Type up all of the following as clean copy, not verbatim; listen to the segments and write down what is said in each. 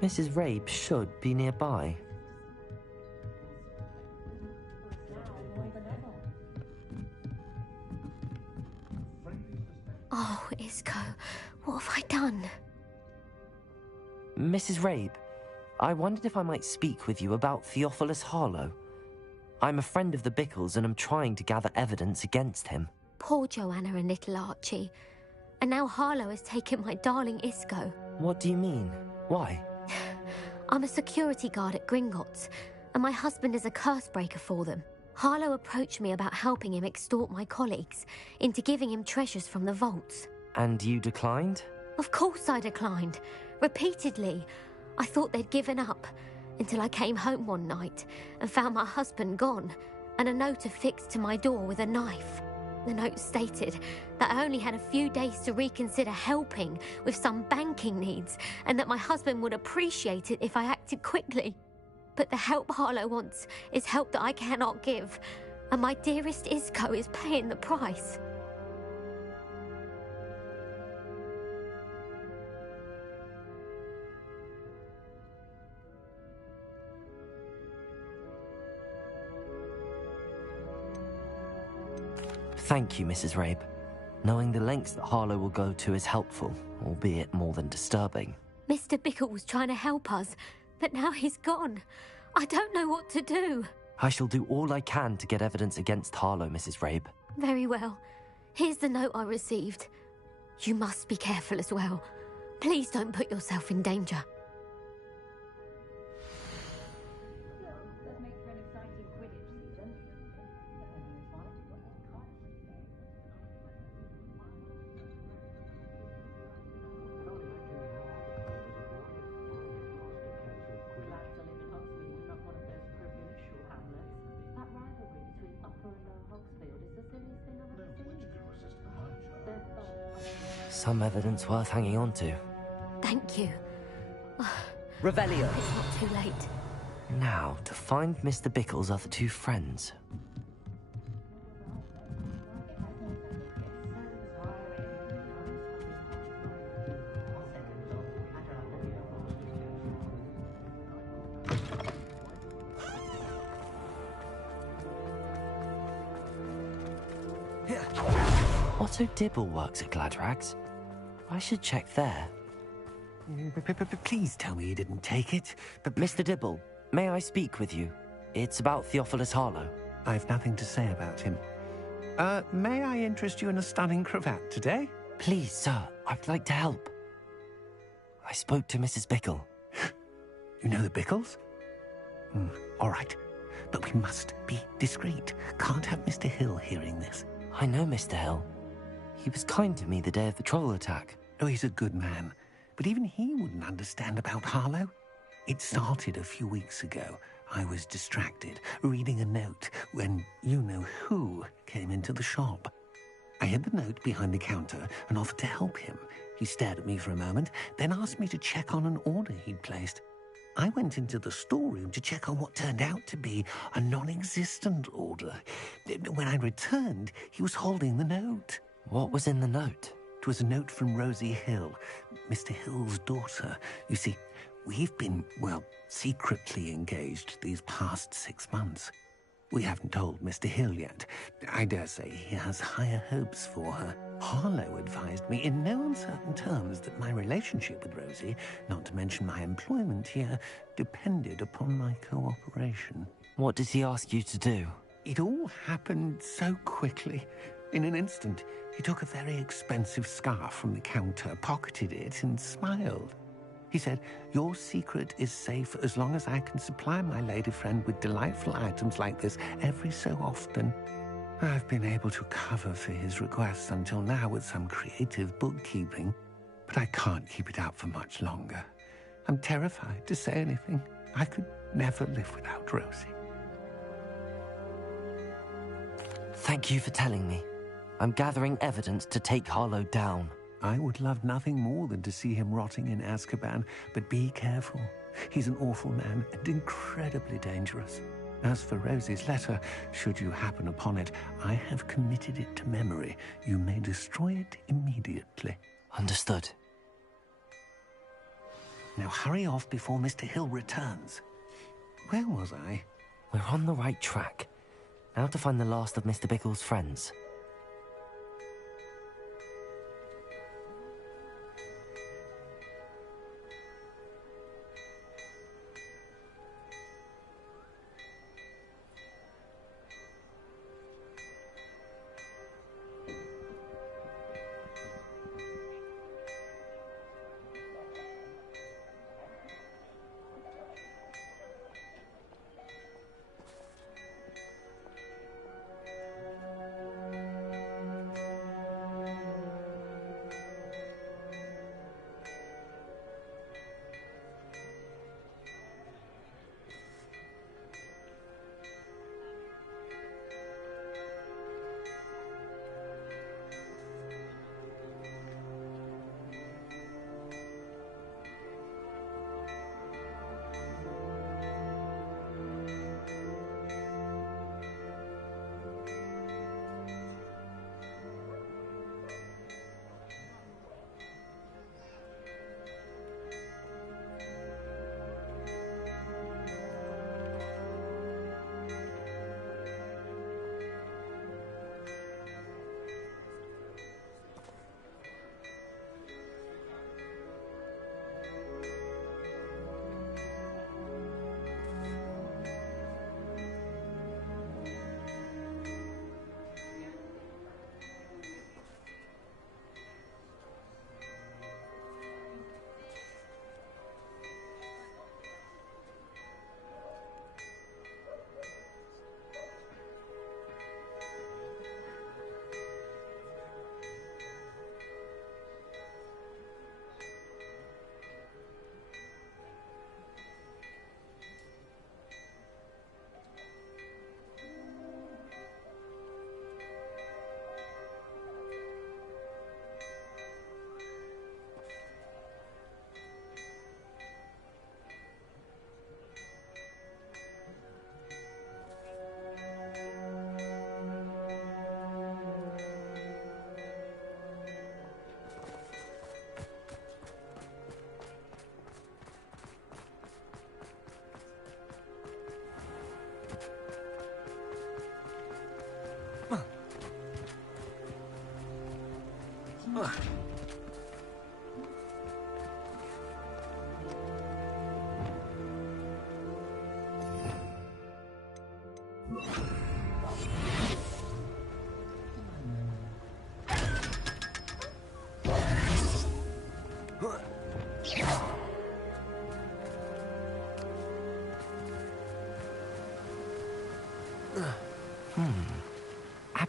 Mrs. Rabe should be nearby. Oh, Isco, what have I done? Mrs. Rabe, I wondered if I might speak with you about Theophilus Harlow. I'm a friend of the Bickles and I'm trying to gather evidence against him. Poor Joanna and little Archie. And now Harlow has taken my darling Isco. What do you mean? Why? I'm a security guard at Gringotts, and my husband is a curse breaker for them. Harlow approached me about helping him extort my colleagues into giving him treasures from the vaults. And you declined? Of course I declined. Repeatedly. I thought they'd given up, until I came home one night and found my husband gone, and a note affixed to my door with a knife. The note stated that I only had a few days to reconsider helping with some banking needs, and that my husband would appreciate it if I acted quickly. But the help Harlow wants is help that I cannot give, and my dearest Isco is paying the price. Thank you, Mrs. Rabe. Knowing the lengths that Harlow will go to is helpful, albeit more than disturbing. Mr. Bickle was trying to help us, but now he's gone. I don't know what to do. I shall do all I can to get evidence against Harlow, Mrs. Rabe. Very well. Here's the note I received. You must be careful as well. Please don't put yourself in danger. Some evidence worth hanging on to. Thank you. Revelio. It's not too late. Now, to find Mr. Bickle's other two friends. Otto Dibble works at Gladrags. I should check there. Please tell me you didn't take it. But Mr. Dibble, may I speak with you? It's about Theophilus Harlow. I've nothing to say about him. May I interest you in a stunning cravat today? Please, sir, I'd like to help. I spoke to Mrs. Bickle. You know the Bickles? All right. But we must be discreet. Can't have Mr. Hill hearing this. I know Mr. Hill. He was kind to me the day of the troll attack. Oh, he's a good man. But even he wouldn't understand about Harlow. It started a few weeks ago. I was distracted, reading a note, when you-know-who came into the shop. I hid the note behind the counter and offered to help him. He stared at me for a moment, then asked me to check on an order he'd placed. I went into the storeroom to check on what turned out to be a non-existent order. When I returned, he was holding the note. What was in the note? It was a note from Rosie Hill, Mr. Hill's daughter. You see, we've been, well, secretly engaged these past 6 months. We haven't told Mr. Hill yet. I dare say he has higher hopes for her. Harlow advised me in no uncertain terms that my relationship with Rosie, not to mention my employment here, depended upon my cooperation. What did he ask you to do? It all happened so quickly. In an instant, he took a very expensive scarf from the counter, pocketed it, and smiled. He said, "Your secret is safe as long as I can supply my lady friend with delightful items like this every so often." I've been able to cover for his requests until now with some creative bookkeeping, but I can't keep it up for much longer. I'm terrified to say anything. I could never live without Rosie. Thank you for telling me. I'm gathering evidence to take Harlow down. I would love nothing more than to see him rotting in Azkaban, but be careful. He's an awful man and incredibly dangerous. As for Rosie's letter, should you happen upon it, I have committed it to memory. You may destroy it immediately. Understood. Now hurry off before Mr. Hill returns. Where was I? We're on the right track. Now to find the last of Mr. Bickle's friends.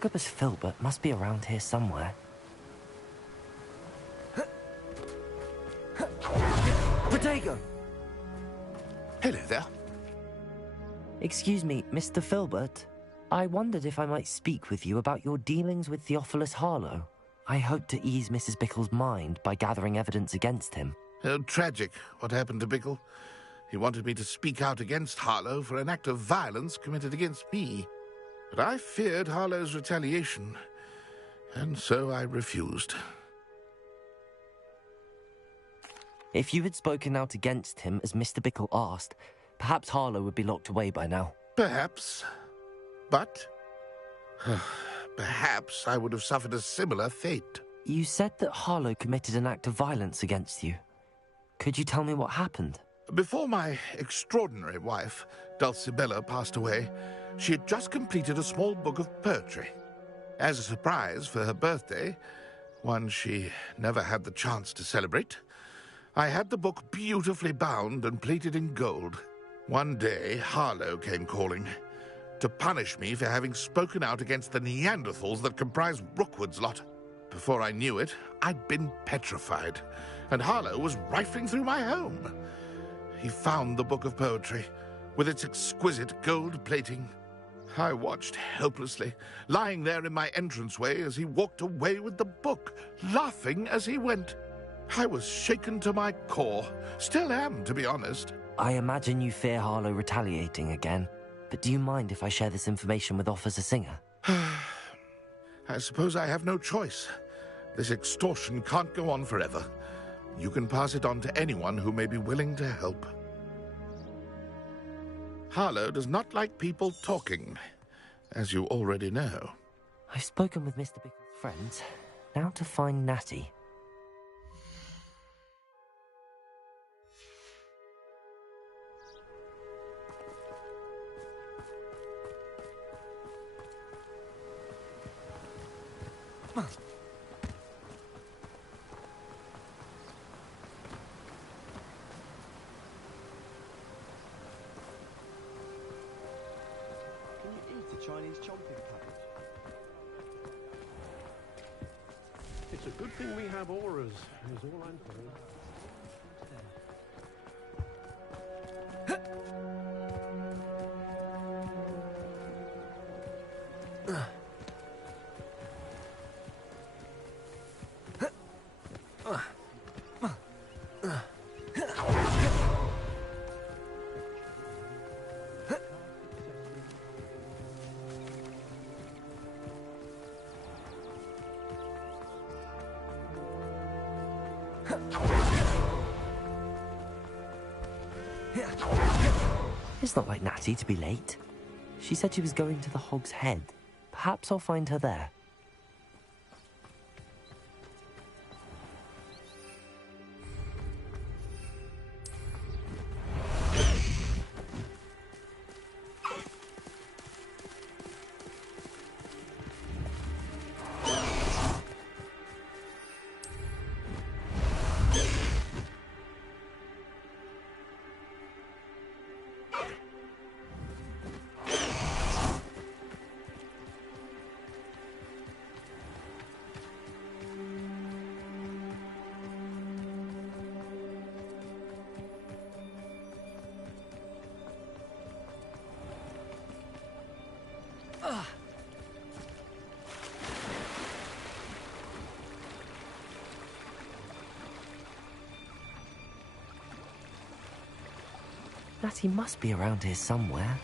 Agabus Filbert must be around here somewhere. Protego! Hello there. Excuse me, Mr. Filbert. I wondered if I might speak with you about your dealings with Theophilus Harlow. I hope to ease Mrs. Bickle's mind by gathering evidence against him. Tragic, what happened to Bickle. He wanted me to speak out against Harlow for an act of violence committed against me. But I feared Harlow's retaliation, and so I refused. If you had spoken out against him as Mr. Bickle asked, perhaps Harlow would be locked away by now. Perhaps. But perhaps I would have suffered a similar fate. You said that Harlow committed an act of violence against you. Could you tell me what happened? Before my extraordinary wife, Dulcibella, passed away, she had just completed a small book of poetry. As a surprise for her birthday, one she never had the chance to celebrate, I had the book beautifully bound and plated in gold. One day, Harlow came calling to punish me for having spoken out against the Neanderthals that comprise Rookwood's lot. Before I knew it, I'd been petrified, and Harlow was rifling through my home. He found the book of poetry, with its exquisite gold plating. I watched helplessly, lying there in my entranceway as he walked away with the book, laughing as he went. I was shaken to my core. Still am, to be honest. I imagine you fear Harlow retaliating again, but do you mind if I share this information with Officer Singer? I suppose I have no choice. This extortion can't go on forever. You can pass it on to anyone who may be willing to help. Harlow does not like people talking, as you already know. I've spoken with Mr. Bickle's friends. Now to find Natty. Chinese chomping cabbage. It's a good thing we have auras, is all I'm saying. It's not like Natty to be late. She said she was going to the Hog's Head. Perhaps I'll find her there. Natty must be around here somewhere.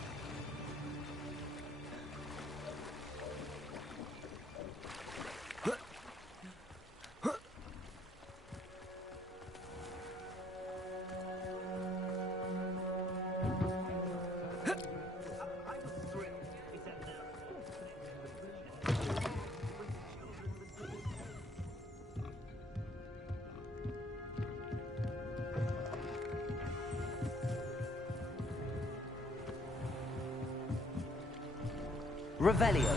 Revelio.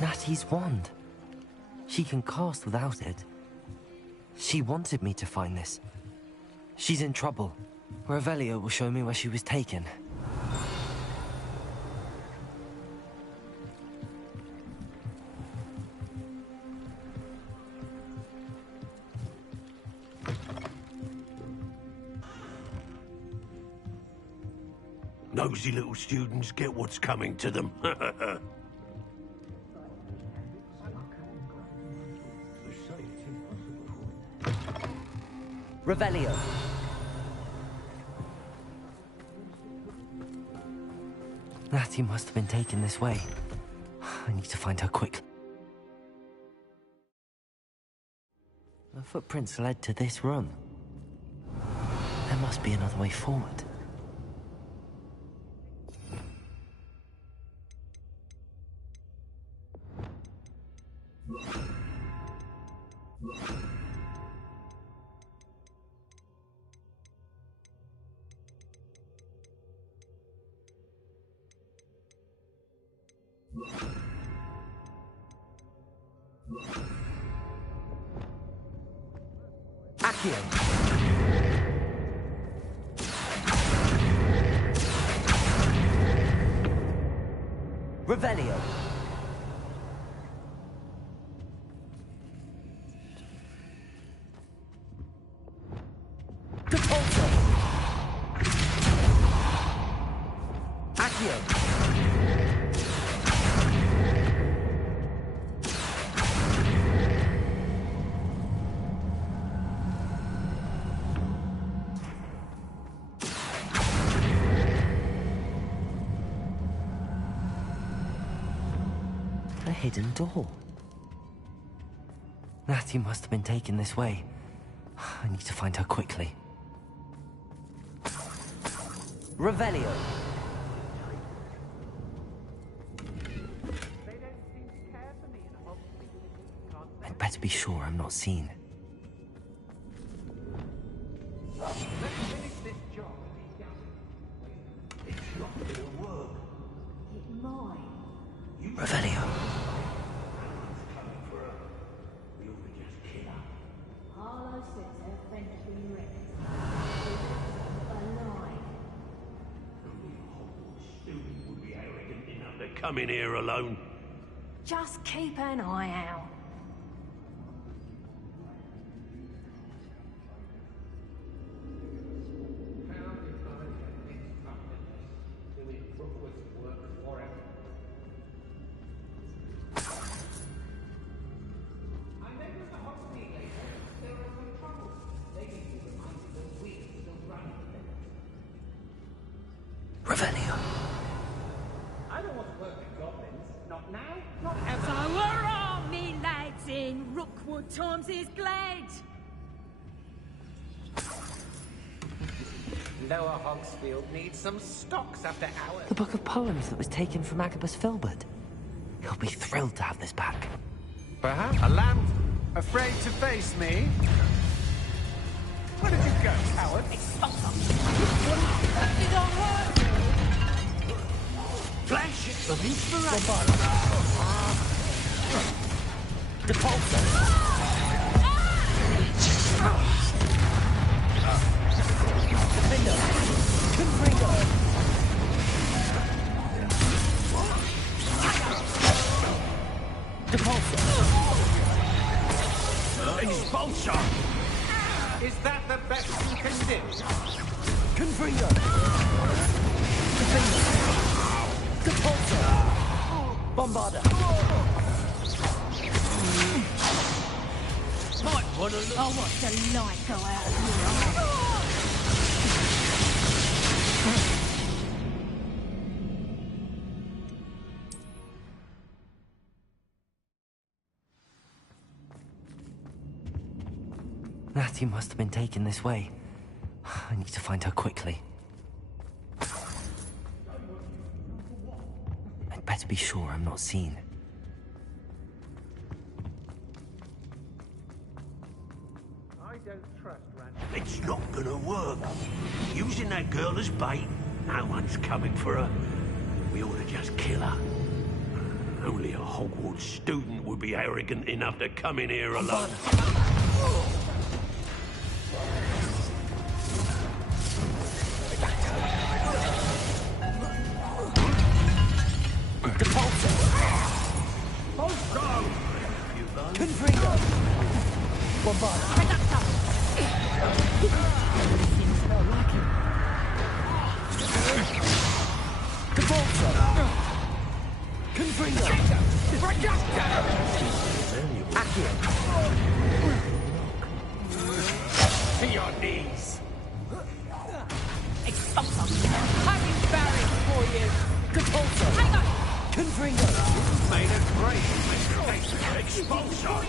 Natty's wand. She can cast without it. She wanted me to find this. She's in trouble. Revelio will show me where she was taken. Nosy little students get what's coming to them. Revelio. Natty must have been taken this way. I need to find her quick. The footprints led to this room. There must be another way forward. Accio. Revelio. Capulso. Accio. A hidden door. Natty must have been taken this way. I need to find her quickly. Revelio. I'd better be sure I'm not seen. Revelio. Come in here alone. Just keep an eye out. Revelio. I don't want to work with goblins. Not now, not ever. So we're on, me lads, in Rookwood times is glad. Lower Hogsfield needs some stocks after hours. The book of poems that was taken from Agabus Filbert. He'll be thrilled to have this back. Perhaps a lamp afraid to face me. Where did you go, coward? Flash of inspiration. Depulso. Defender. Confringo. Depulso. Expulsion. Is that the best you can do? Confringo. Defender. Depulso. Bombarda. Might want to look. Oh, what the light go out of your eye. Natty must have been taken this way. I need to find her quickly. I'd better be sure I'm not seen. I don't trust Randy. It's not gonna work. Using that girl as bait, no one's coming for her. We ought to just kill her. Only a Hogwarts student would be arrogant enough to come in here alone. Confringo. Bombarda. Depulso. Confringo. Accio. To your knees. Having barracks for you. Depulso. Confringo. Made a great mistake. Expulsion.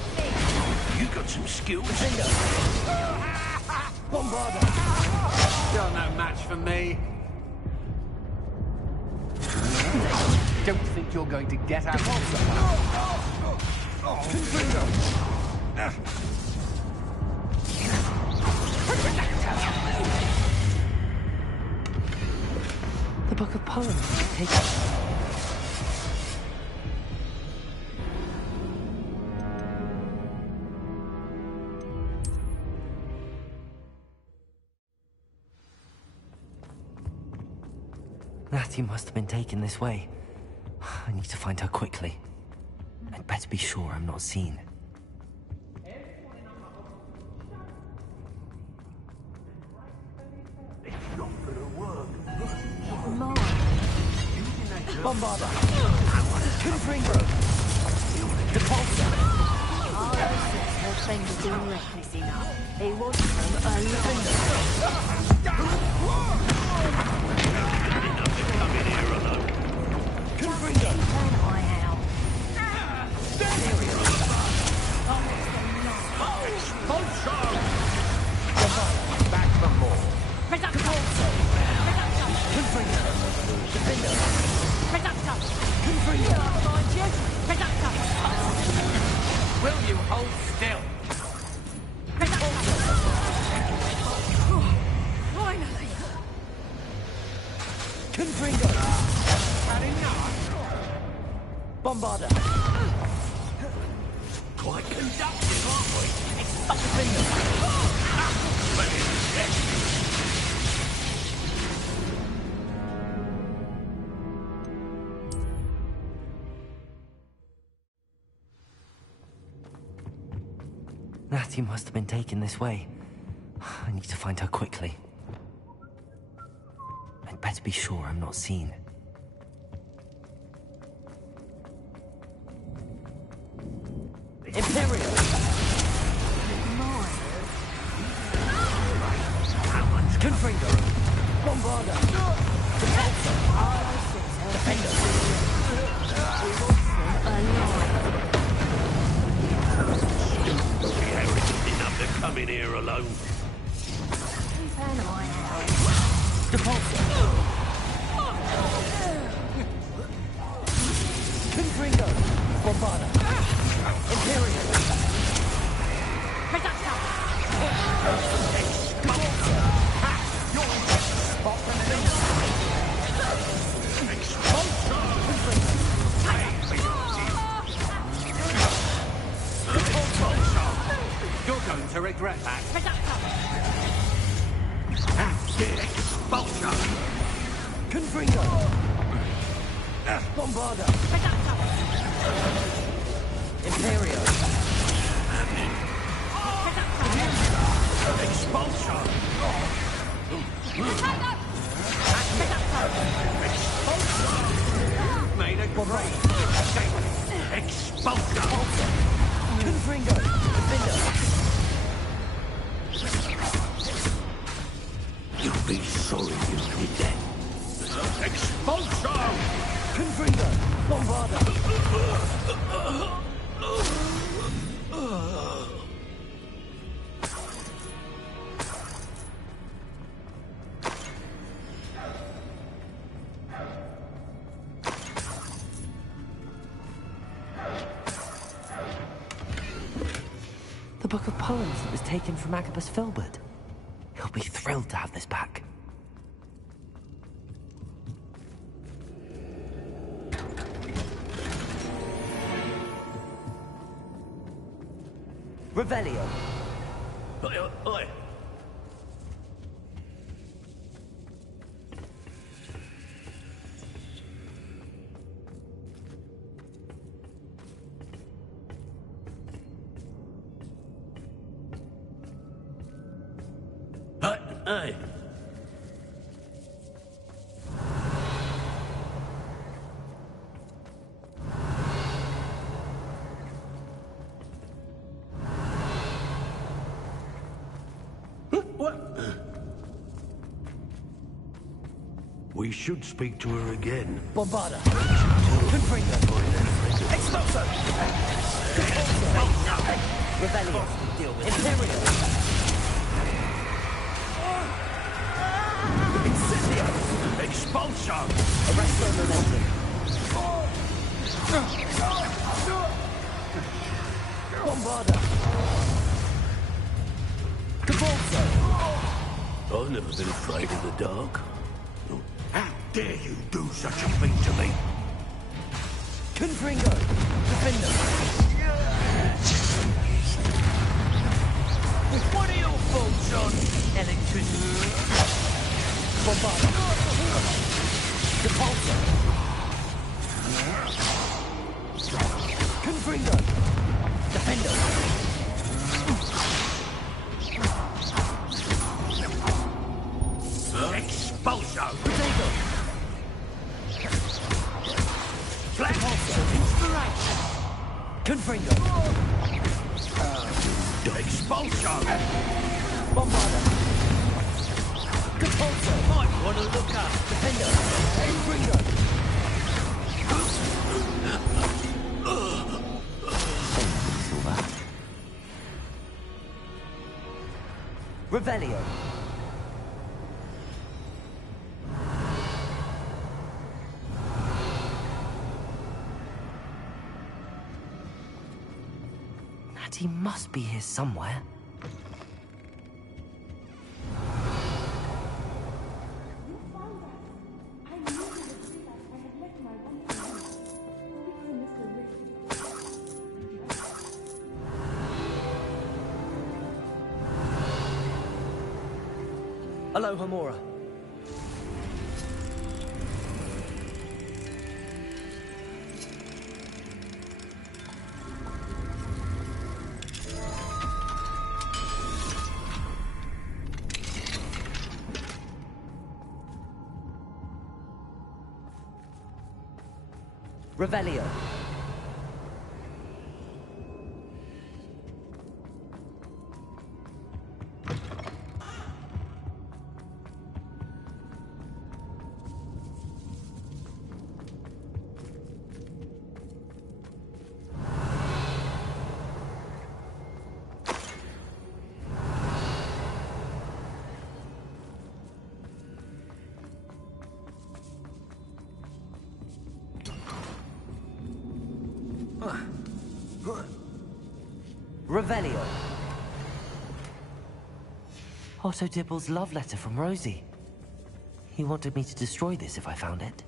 You got some skills. Defender. Bombarda. You're no match for me. Don't think you're going to get out. Confringo. The book of poems. Take it. Natty must have been taken this way. I need to find her quickly. I'd better be sure I'm not seen. It's not gonna work. Bombarda. Confringo. Depulso. Her friend was doing reckless enough. He wants them alone. Come in here alone. Confringo. Keep an eye out. Will you hold still? Finally! Confringo! Had enough? Bombarda! Quite conductive, aren't we? Confringo! Natty must have been taken this way. I need to find her quickly. I'd better be sure I'm not seen. Imperial! Confringo! Bombarda! Defender! Enough to come in here alone. Depulsor! Confringo! Bombarda! Imperial! You're going to regret that. Expulsion! Confringo! Bombarda! Imperial! Expulsion! Made a great Expulsion! Confringo! Defender! You'll be sorry you did that. Expulsion! Confringo! Bombarda! The book of poems that was taken from Agabus Filbert. He'll be thrilled to have this back. Revelio. Oi, oi. Hey. What? We should speak to her again. Bombarda. Confringo. Expulso. Revelio. Deal with Imperial. Incendio. Expulsion! Arresto momentum. Bombarda. Cabalzo. I've never been afraid of the dark. How dare you do such a thing to me? Confringo. Defender. What are your thoughts on electricity? Bombarda. Depulso. Confringo. Defender. Expulsion! Potato. Flash! Inspiration. Confringo. Expulsion! Bombarda. Depulso. Might want to look up. Defender. Confringo. Revelio. Natty must be here somewhere. Hello, Hamura. Revelio. Revelio. Otto Dibble's love letter from Rosie. He wanted me to destroy this if I found it.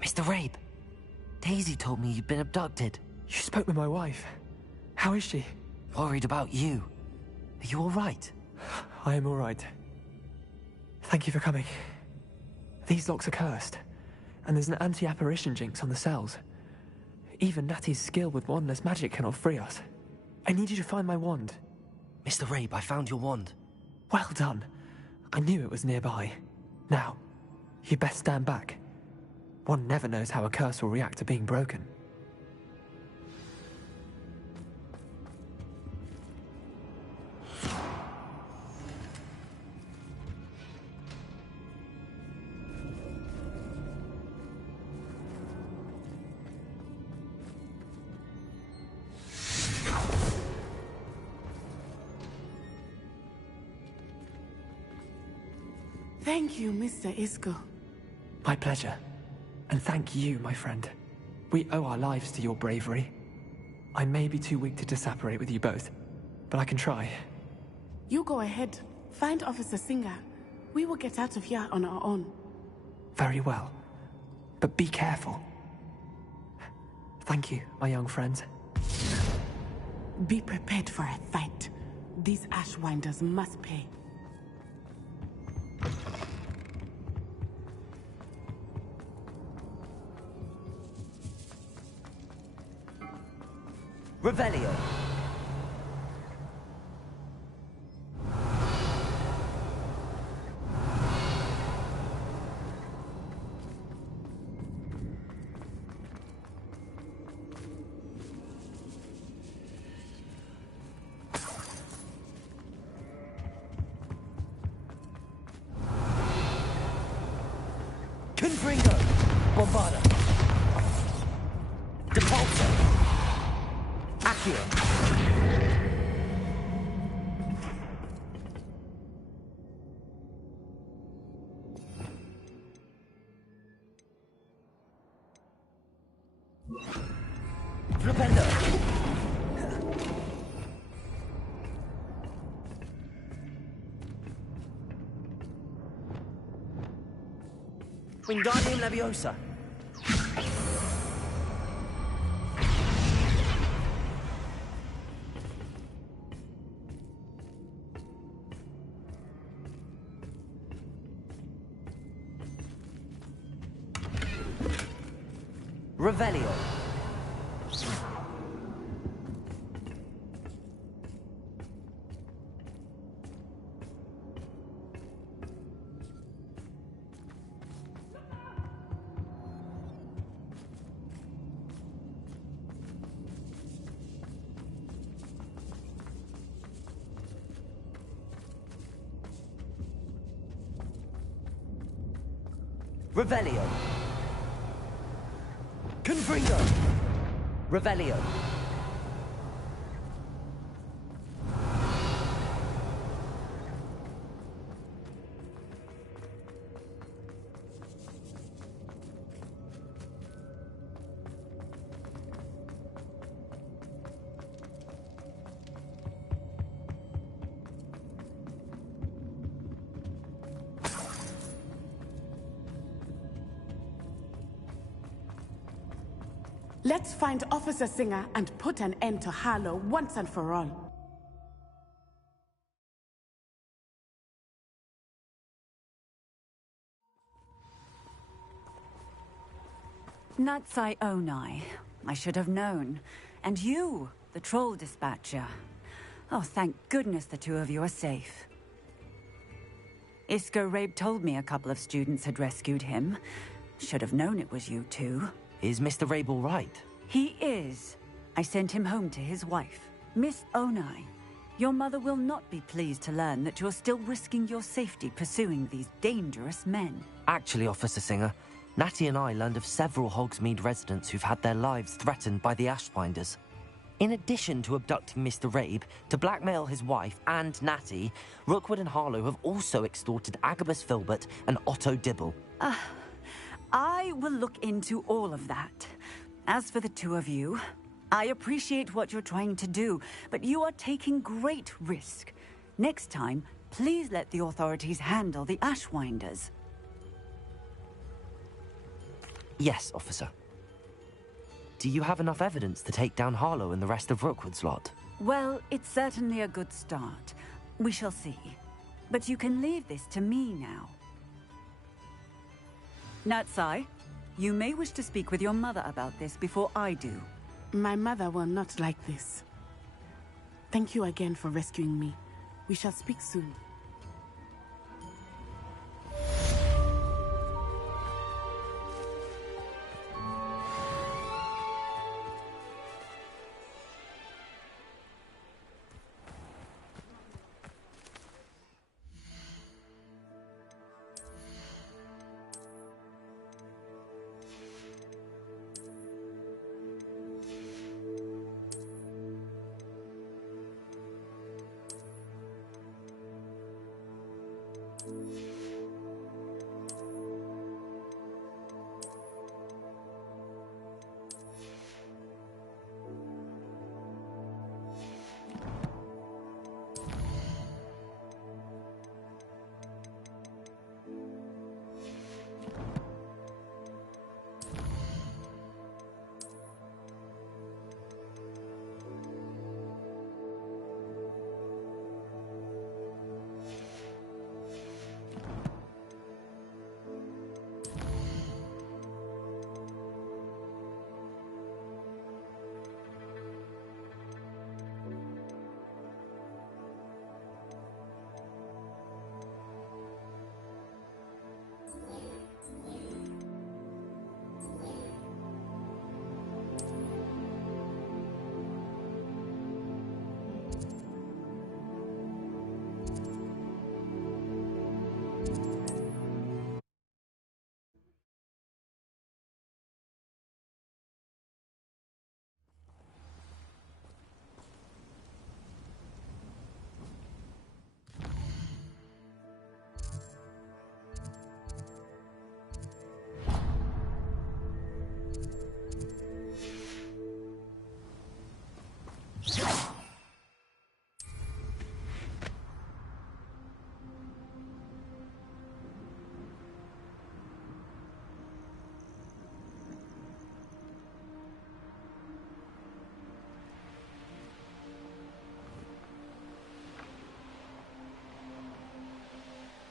Mr. Rabe, Daisy told me you'd been abducted. You spoke with my wife. How is she? Worried about you. Are you all right? I am all right. Thank you for coming. These locks are cursed, and there's an anti-apparition jinx on the cells. Even Natty's skill with wandless magic cannot free us. I need you to find my wand. Mr. Rabe, I found your wand. Well done. I knew it was nearby. Now, you best stand back. One never knows how a curse will react to being broken. Thank you, Mr. Isco. My pleasure. And thank you, my friend. We owe our lives to your bravery. I may be too weak to disapparate with you both, but I can try. You go ahead. Find Officer Singer. We will get out of here on our own. Very well. But be careful. Thank you, my young friends. Be prepared for a fight. These Ashwinders must pay. Revelio. Confringo. Bombarda. Depulso. Accio. Flipendo. Wingardium Leviosa. Revelio. Revelio. Confringo! Revelio. Let's find Officer Singer and put an end to Harlow once and for all. Natsai Onai. I should have known. And you, the troll dispatcher. Oh, thank goodness the two of you are safe. Isco Rabe told me a couple of students had rescued him. Should have known it was you two. Is Mr. Rabe all right? He is. I sent him home to his wife. Miss Onai, your mother will not be pleased to learn that you're still risking your safety pursuing these dangerous men. Actually, Officer Singer, Natty and I learned of several Hogsmeade residents who've had their lives threatened by the Ashwinders. In addition to abducting Mr. Rabe to blackmail his wife and Natty, Rookwood and Harlow have also extorted Agabus Filbert and Otto Dibble. I will look into all of that. As for the two of you, I appreciate what you're trying to do, but you are taking great risk. Next time, please let the authorities handle the Ashwinders. Yes, officer. Do you have enough evidence to take down Harlow and the rest of Rookwood's lot? Well, it's certainly a good start. We shall see. But you can leave this to me now. Natsai, you may wish to speak with your mother about this before I do. My mother will not like this. Thank you again for rescuing me. We shall speak soon.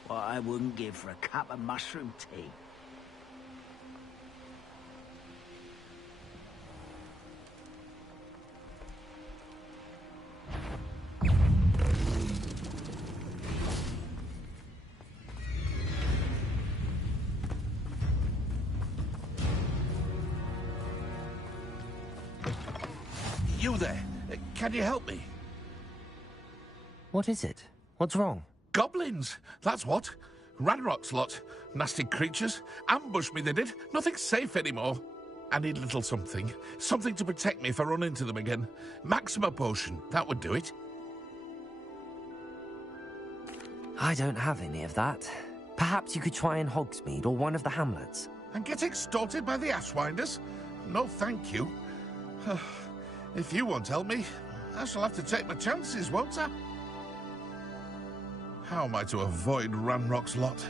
What I wouldn't give for a cup of mushroom tea. You there? Can you help me? What is it? What's wrong? Goblins, that's what. Ranrock's lot. Nasty creatures. Ambushed me, they did. Nothing safe anymore. I need a little something. Something to protect me if I run into them again. Maxima potion, that would do it. I don't have any of that. Perhaps you could try in Hogsmeade or one of the hamlets. And get extorted by the Ashwinders? No, thank you. If you won't help me, I shall have to take my chances, won't I? How am I to avoid Ranrock's lot?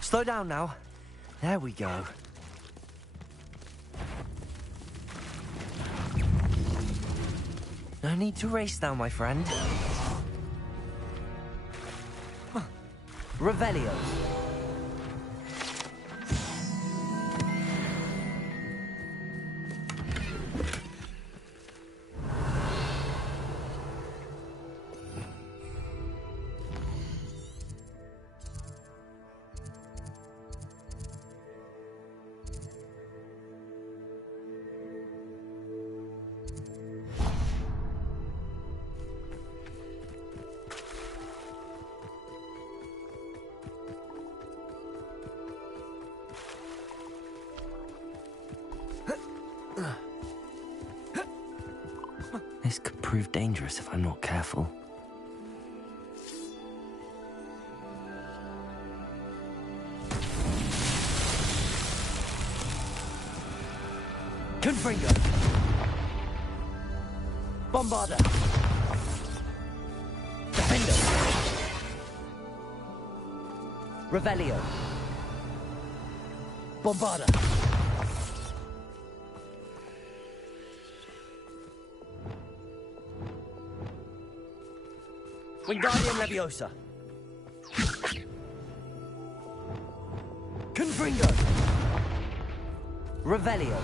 Slow down now. There we go. No need to race now, my friend. Revelio. This could prove dangerous if I'm not careful. Confringo! Bombarda! Defender! Revelio! Bombarda! Wingardium Leviosa. Confringo. Revelio.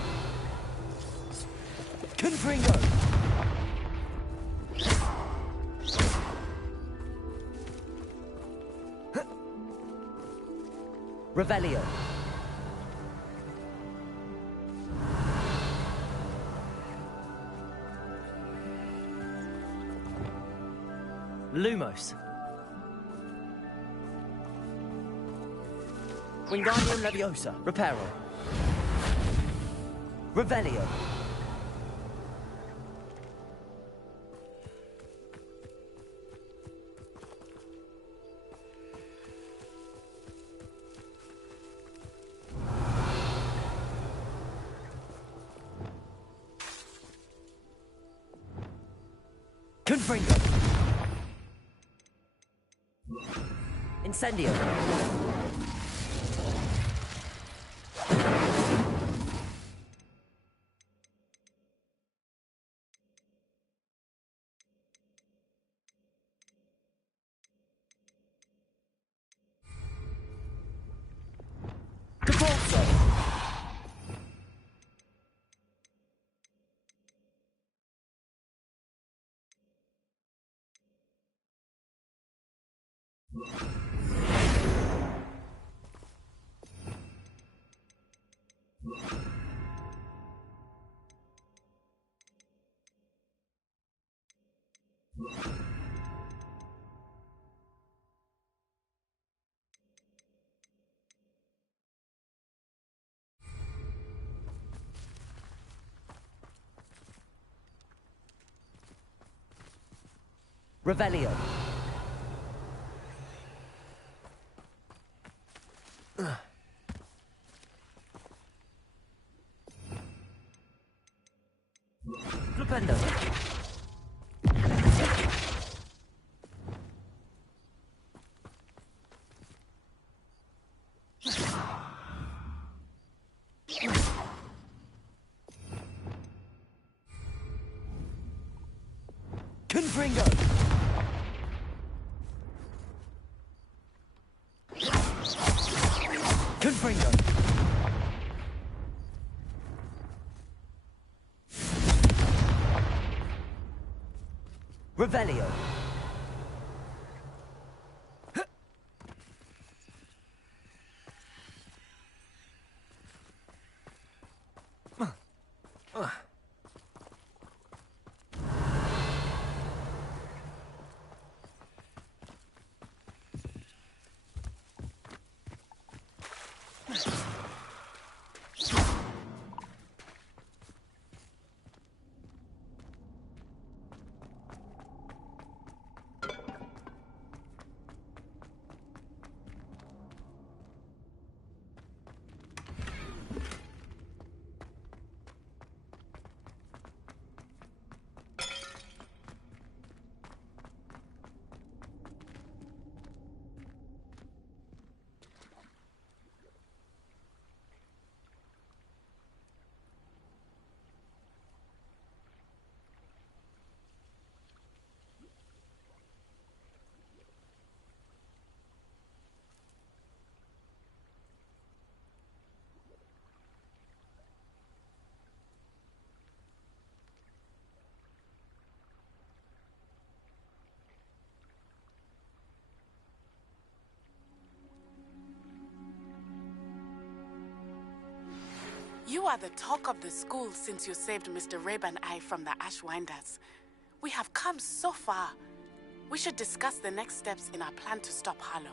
Confringo. Revelio. Lumos. Wingardium Leviosa. Reparo. Revelio. Confringo. Incendio. Caforzo. Revelio. Flipendo. Confringo. Confringo. Revelio. You are the talk of the school since you saved Mr. Rabe and I from the Ashwinders. We have come so far. We should discuss the next steps in our plan to stop Harlow.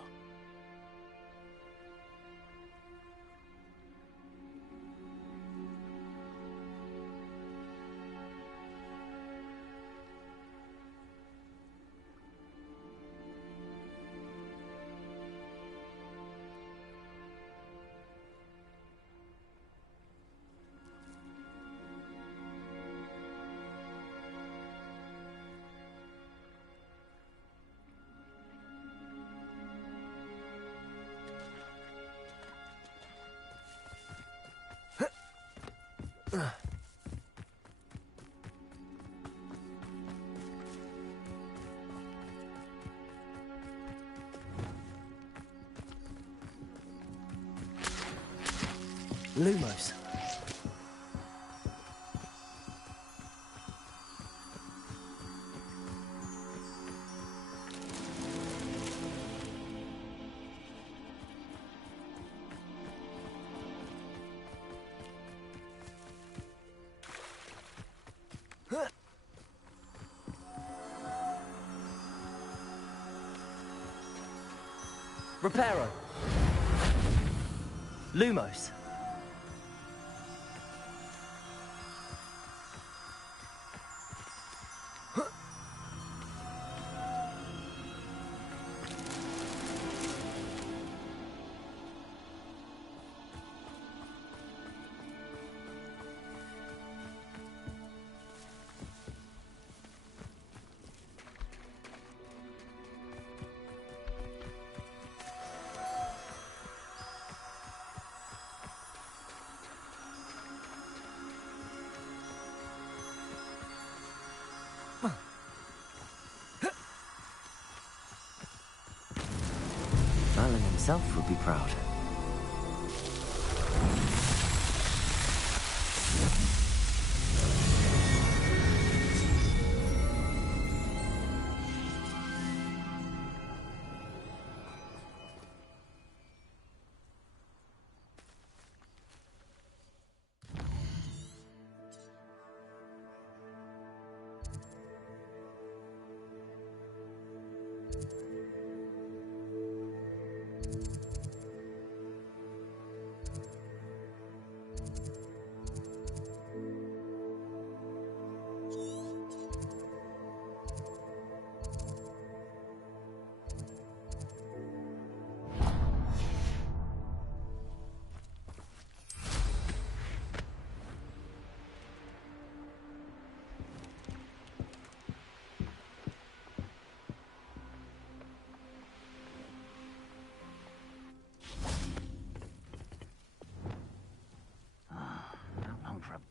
Lumos. Reparo. Lumos. Merlin himself would be proud.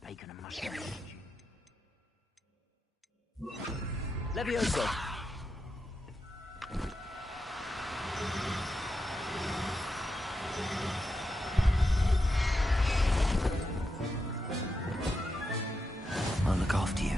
Bacon and mushroom. Levioso. I'll look after you.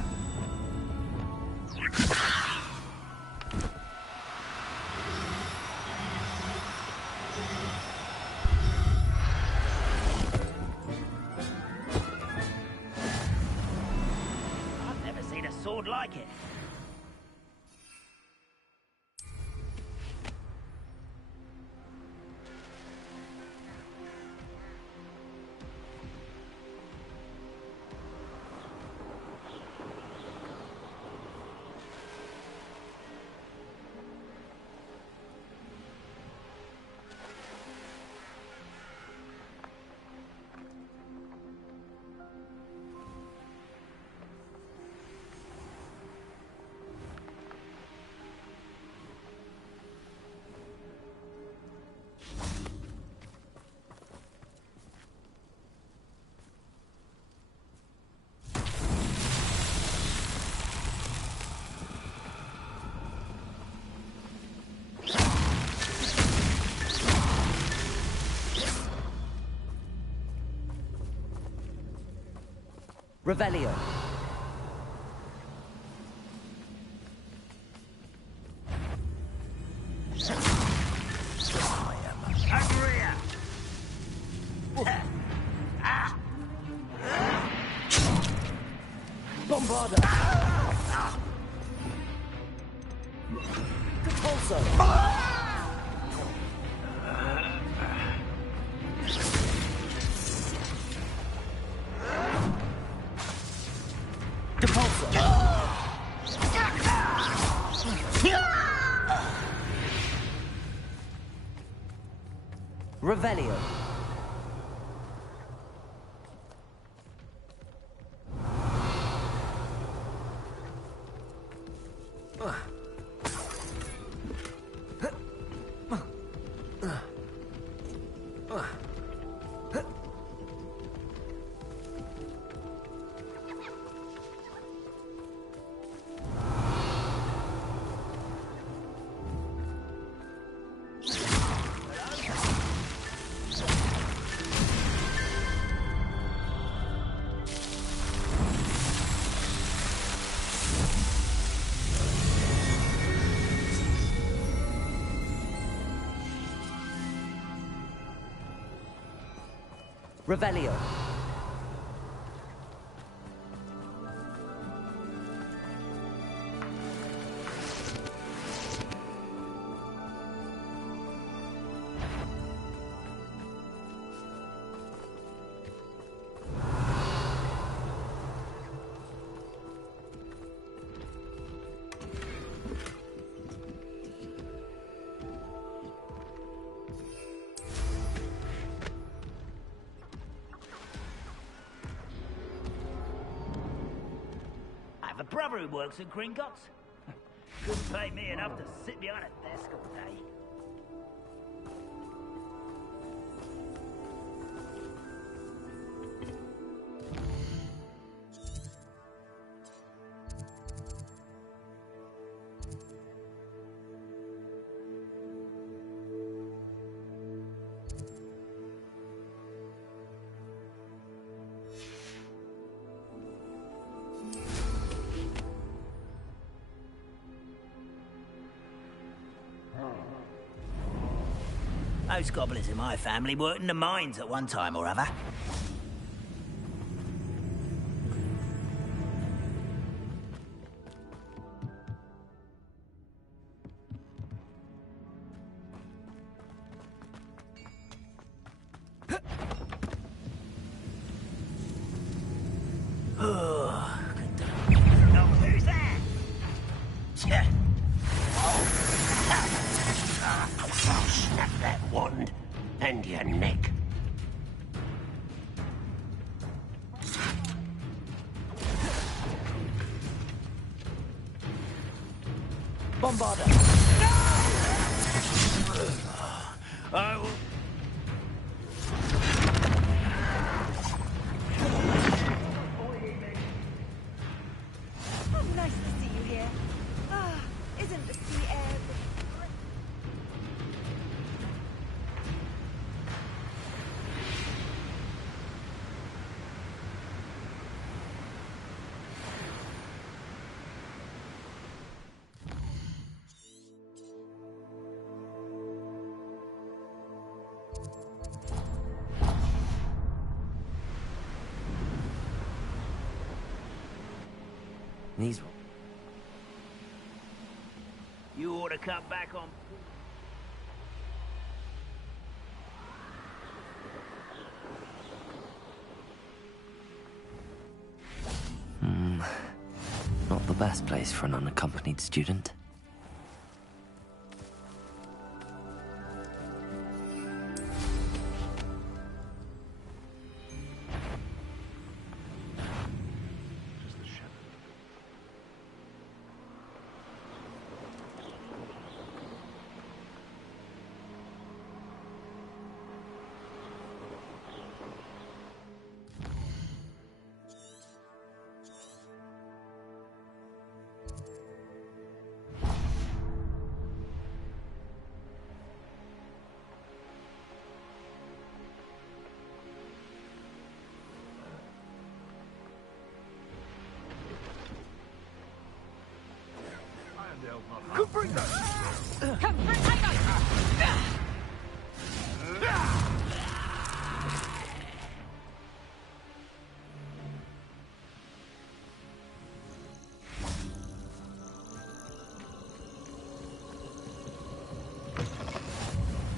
Revelio. Agria! Bombarda. Repulso. Revelio. Revelio. I have a brother who works at Gringotts. Couldn't pay me enough to sit behind a desk all day. Most goblins in my family worked in the mines at one time or other. Oh, who's that? I'll snap that wand and your neck. Bombarda. I will... Oh, nice to see you here. Ah, isn't the sea air... These... You ought to come back on... Not the best place for an unaccompanied student.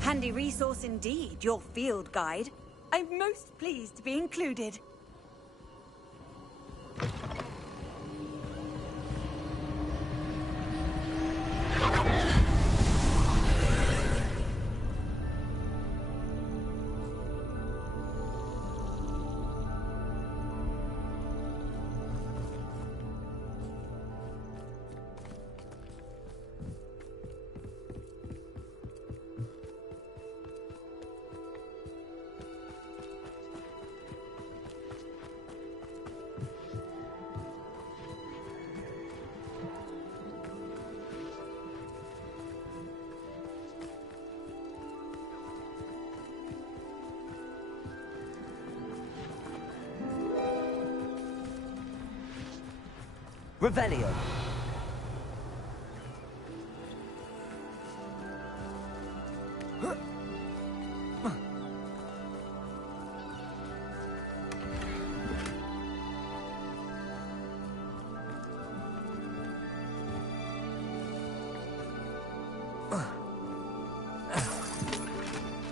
Handy resource indeed, your field guide. I'm most pleased to be included. Revelio.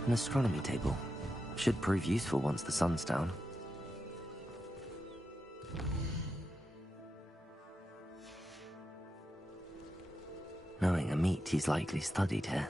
An astronomy table. Should prove useful once the sun's down. Knowing a meat, he's likely studied here.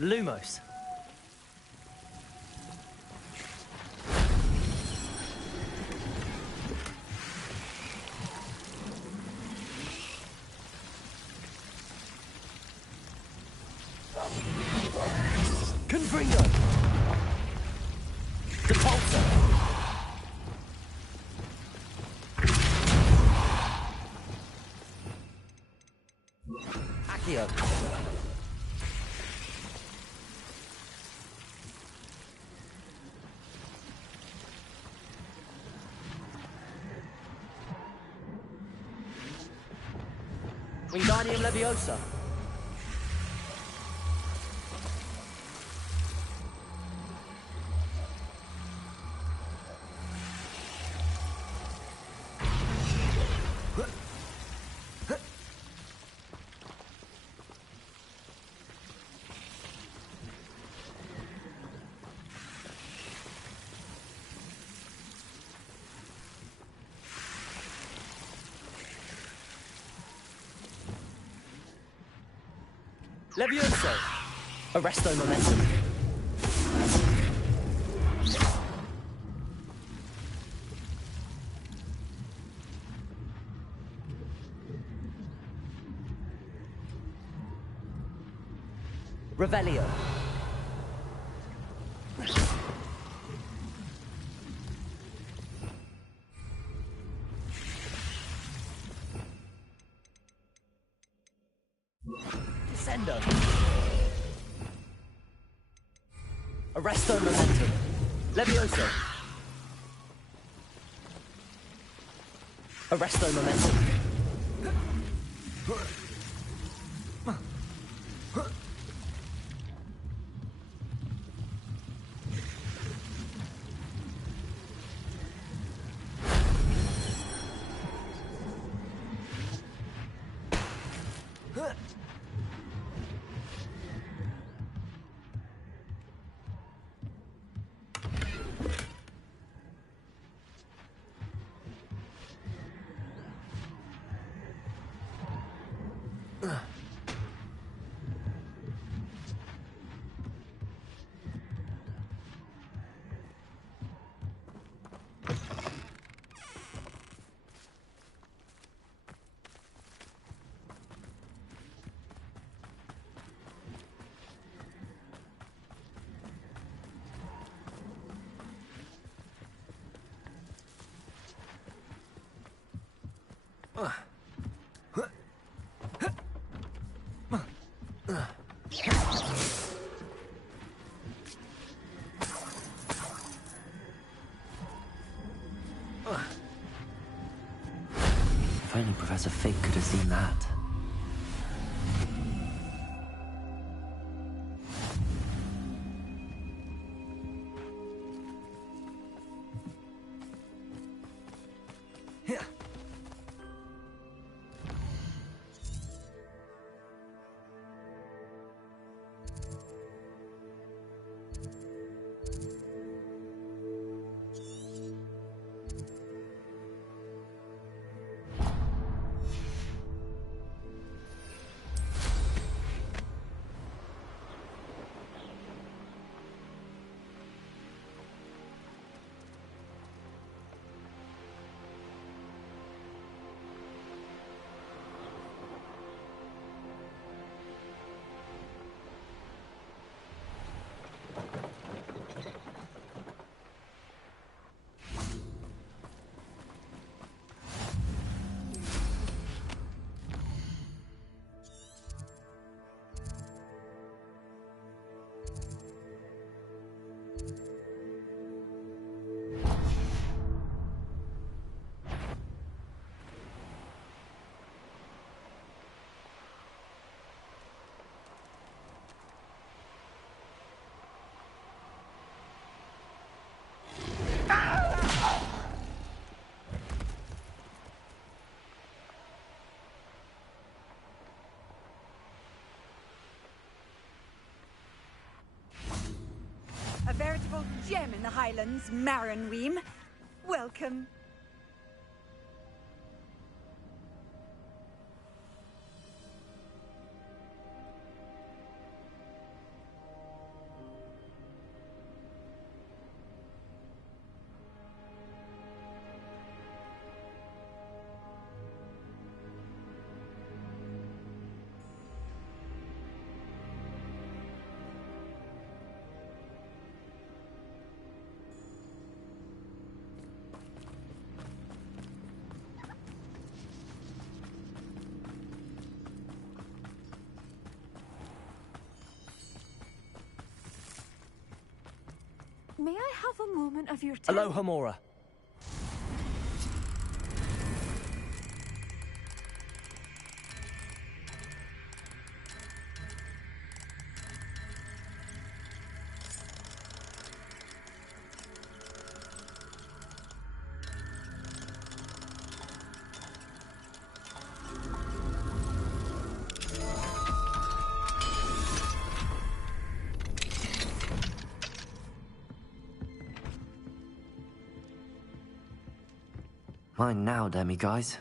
Lumos. Confringo. Depulso. Accio. Wingardium Leviosa. Levioso. Arresto Momentum. Revelio. Descendo. Arresto Momentum. Levioso. Arresto Momentum. If only Professor Fig could have seen that. A veritable gem in the Highlands, Maranweem. Welcome. May I have a moment of your time? Hello, Hamora. Mine now, demi-guys.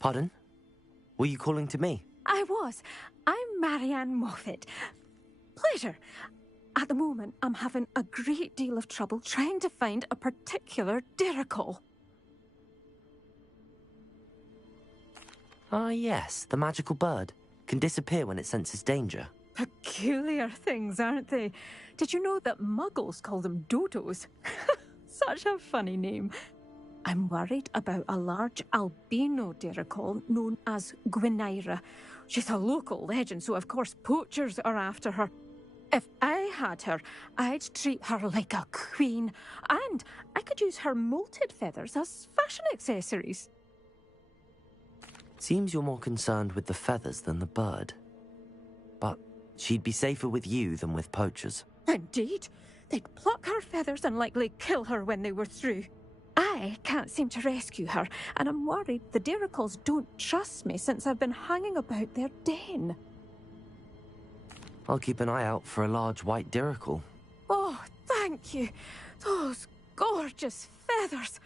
Pardon? Were you calling to me? I was. I'm Marianne Moffat. Pleasure. At the moment, I'm having a great deal of trouble trying to find a particular Diricol. Ah, yes, the magical bird. Can disappear when it senses danger. Peculiar things, aren't they? Did you know that muggles call them dodos? Such a funny name. I'm worried about a large albino Diricol known as Gwynaira. She's a local legend, so of course poachers are after her. If I had her, I'd treat her like a queen, and I could use her molted feathers as fashion accessories. Seems you're more concerned with the feathers than the bird. But she'd be safer with you than with poachers. Indeed. They'd pluck her feathers and likely kill her when they were through. I can't seem to rescue her, and I'm worried the Diricals don't trust me since I've been hanging about their den. I'll keep an eye out for a large white dirical. Oh, thank you. Those gorgeous feathers.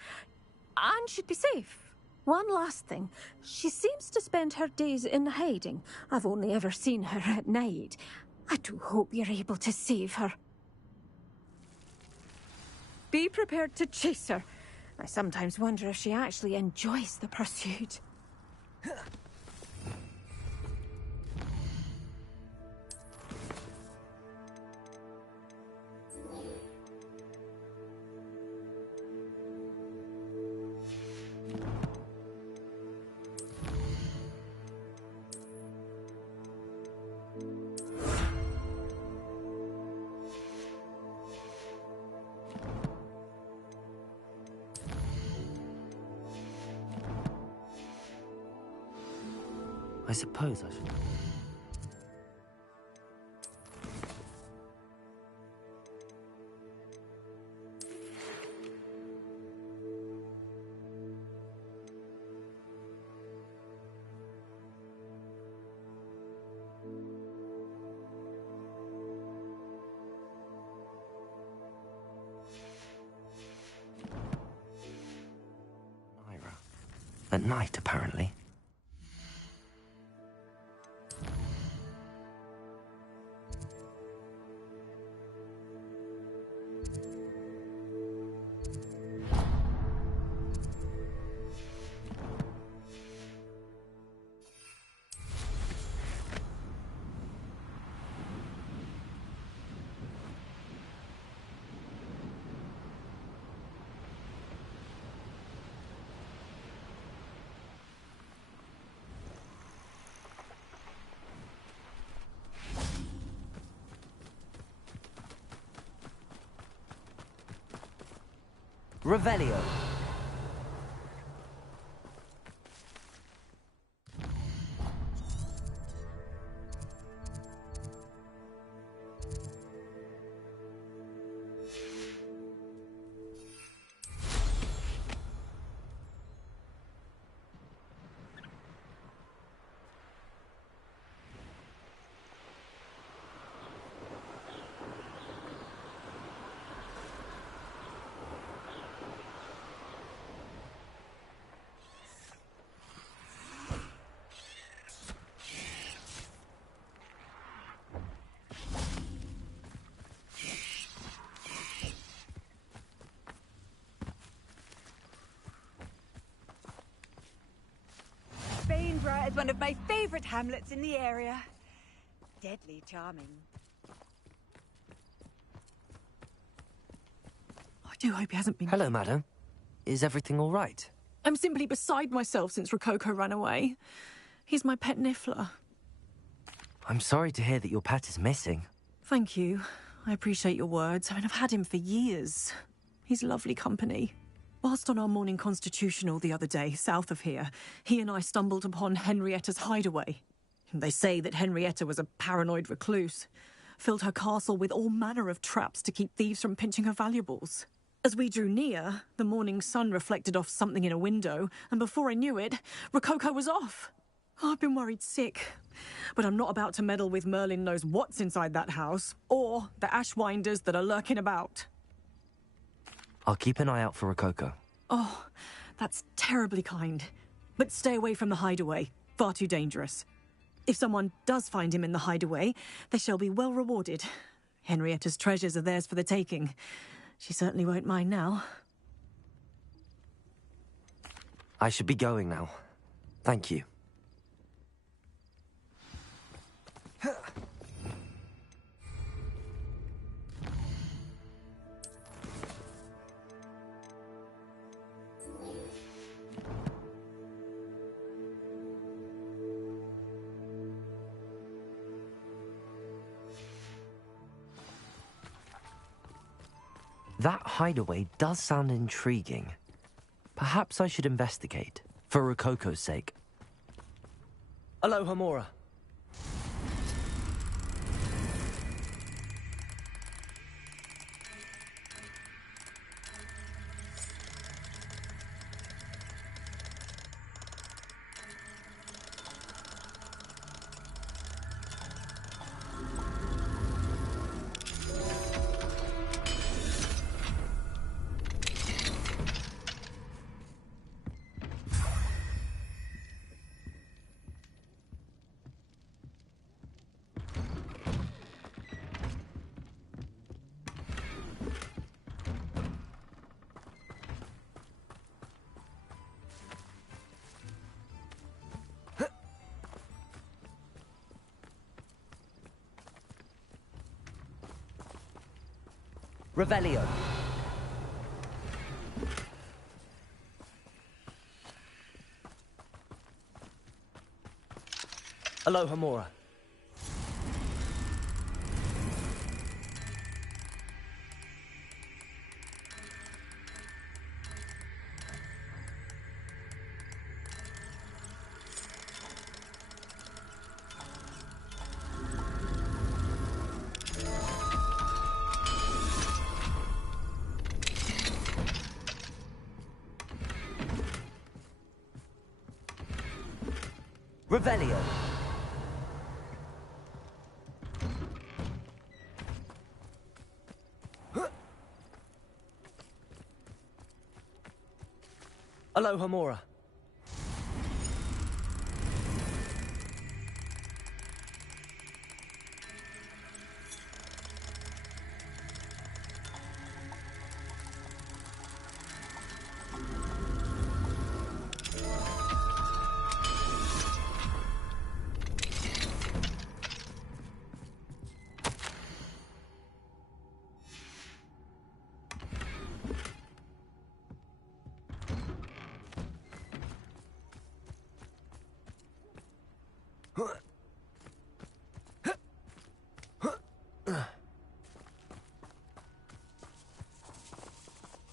And she'd be safe. One last thing. She seems to spend her days in hiding. I've only ever seen her at night. I do hope you're able to save her. Be prepared to chase her. I sometimes wonder if she actually enjoys the pursuit. I suppose I should... Myra. At night, apparently. Revelio. Bainborough is one of my favourite hamlets in the area. Deadly charming. I do hope he hasn't been... Hello, madam. Is everything all right? I'm simply beside myself since Rococo ran away. He's my pet niffler. I'm sorry to hear that your pet is missing. Thank you. I appreciate your words. I mean, I've had him for years. He's lovely company. Whilst on our morning constitutional the other day, south of here, he and I stumbled upon Henrietta's hideaway. They say that Henrietta was a paranoid recluse, filled her castle with all manner of traps to keep thieves from pinching her valuables. As we drew near, the morning sun reflected off something in a window, and before I knew it, Rococo was off. I've been worried sick, but I'm not about to meddle with Merlin knows what's inside that house, or the Ashwinders that are lurking about. I'll keep an eye out for Rococo. Oh, that's terribly kind. But stay away from the hideaway. Far too dangerous. If someone does find him in the hideaway, they shall be well rewarded. Henrietta's treasures are theirs for the taking. She certainly won't mind now. I should be going now. Thank you. That hideaway does sound intriguing. Perhaps I should investigate, for Rococo's sake. Aloha, Mora. Revelio. Alohomora. Revelio. Alohomora.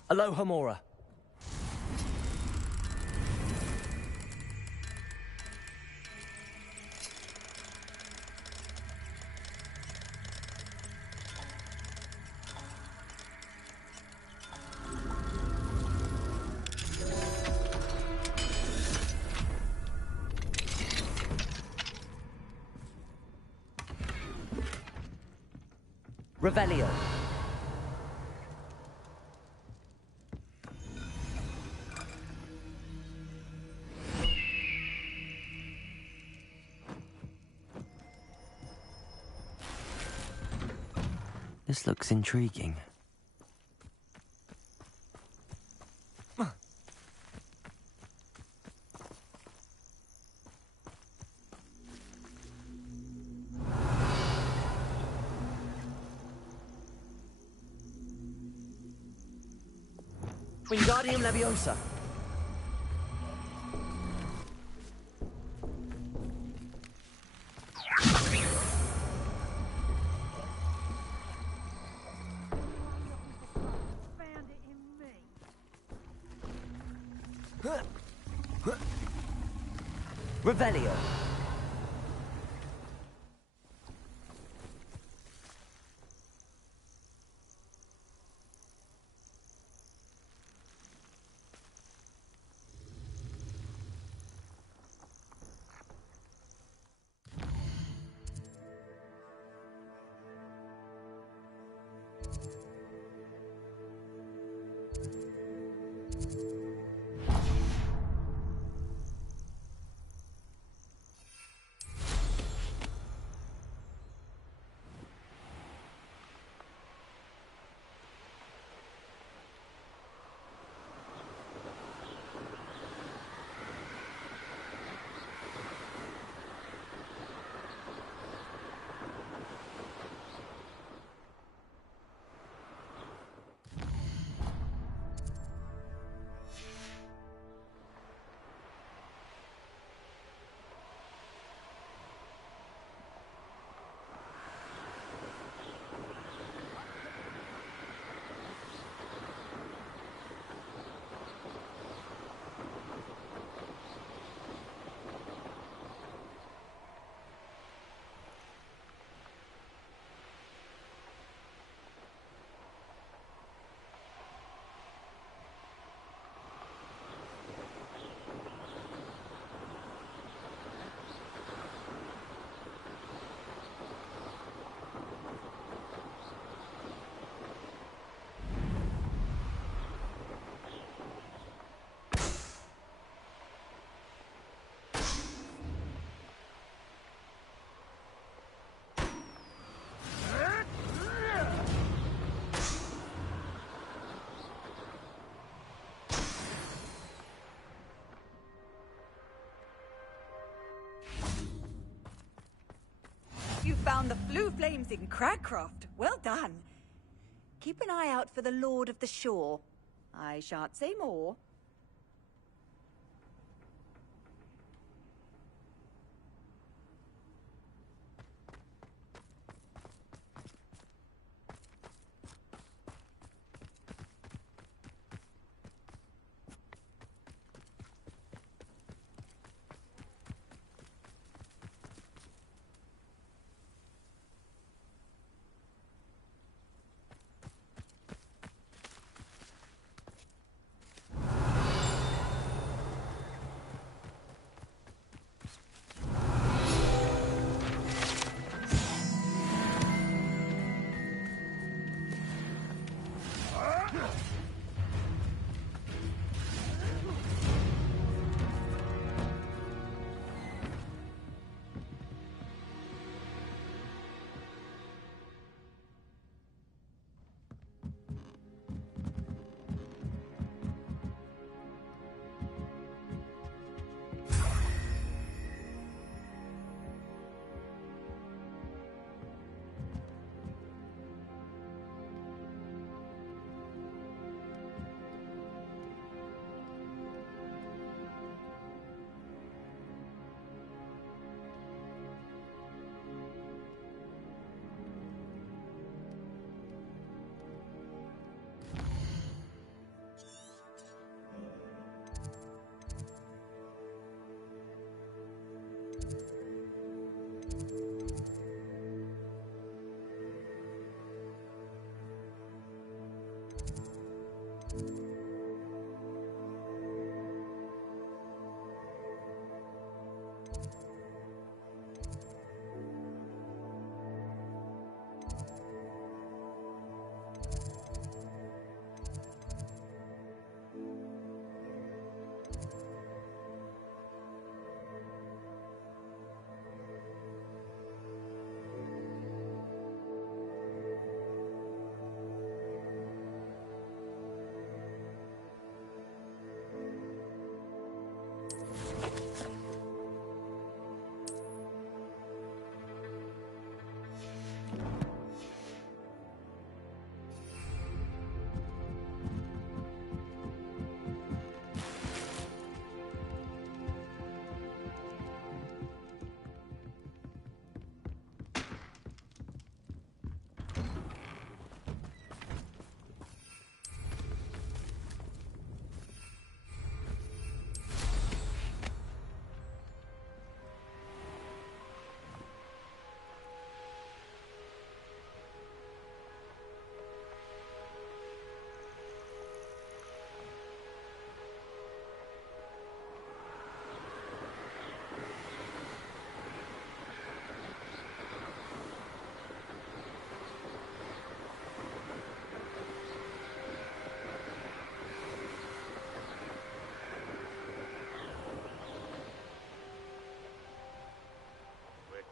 Alohomora. Revelio. This looks intriguing. Wingardium Leviosa. Revelio. You found the blue flames in Cragcroft. Well done. keep an eye out for the Lord of the Shore. I shan't say more.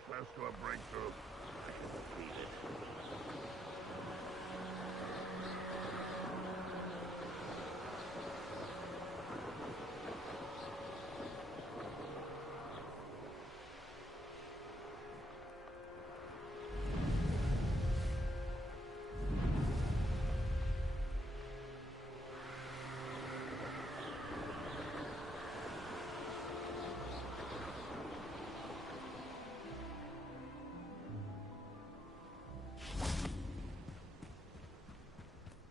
Close to a breakthrough. I can feel it.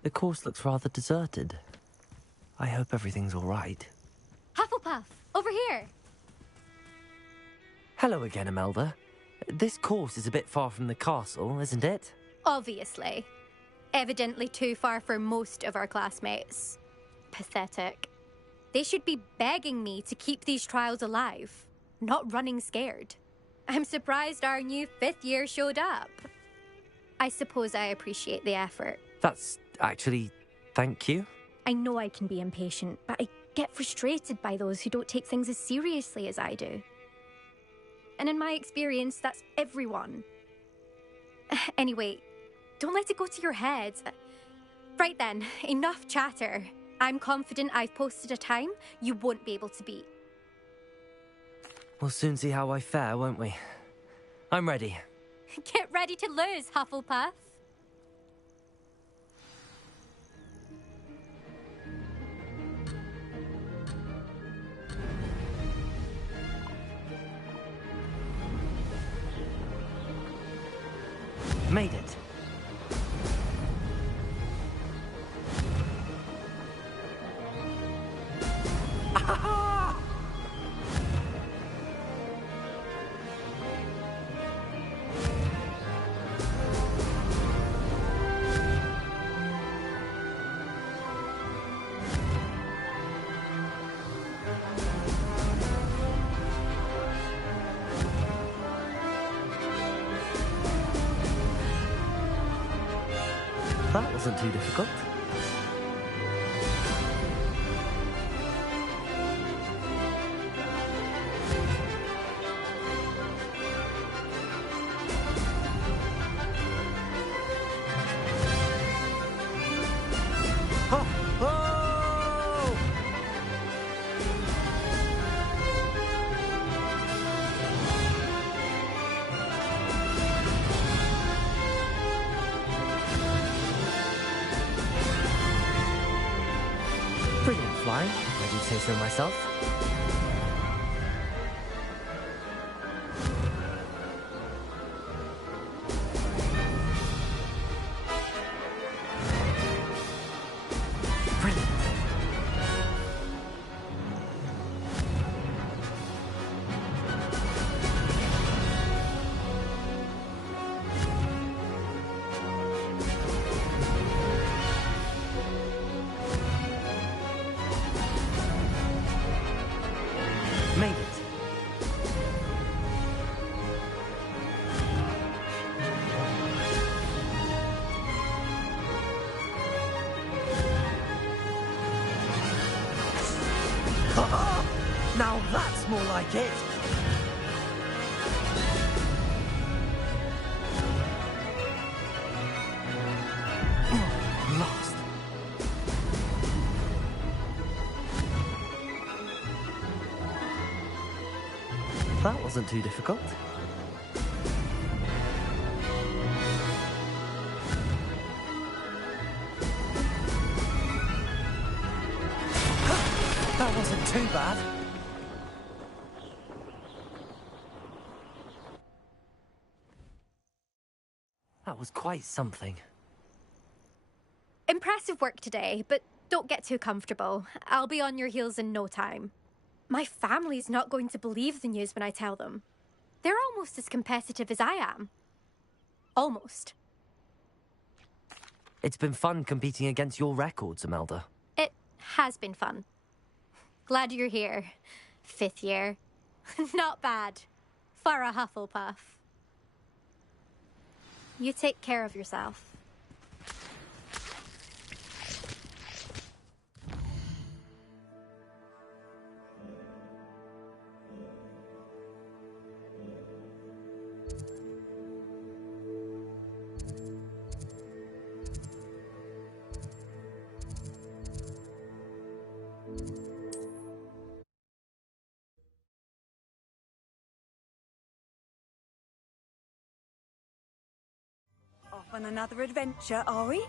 The course looks rather deserted. I hope everything's all right. Hufflepuff, over here. Hello again, Imelda. This course is a bit far from the castle, isn't it? Obviously. Evidently too far for most of our classmates. Pathetic. They should be begging me to keep these trials alive, not running scared. I'm surprised our new 5th year showed up. I suppose I appreciate the effort. That's actually... thank you. I know I can be impatient, but I get frustrated by those who don't take things as seriously as I do. And in my experience, that's everyone. Anyway, don't let it go to your head. Right then, enough chatter. I'm confident I've posted a time you won't be able to beat. We'll soon see how I fare, won't we? I'm ready. Get ready to lose, Hufflepuff. Made it. That wasn't too difficult. Ho! Ho! Brilliant flying, I do say so myself. Brilliant. Made it. Now that's more like it. Lost. That wasn't too difficult. That wasn't too bad. That was quite something. Impressive work today, but don't get too comfortable. I'll be on your heels in no time. My family's not going to believe the news when I tell them. They're almost as competitive as I am. Almost. It's been fun competing against your records, Imelda. It has been fun. Glad you're here. 5th year. Not bad. For a Hufflepuff. You take care of yourself. Off on another adventure, are we?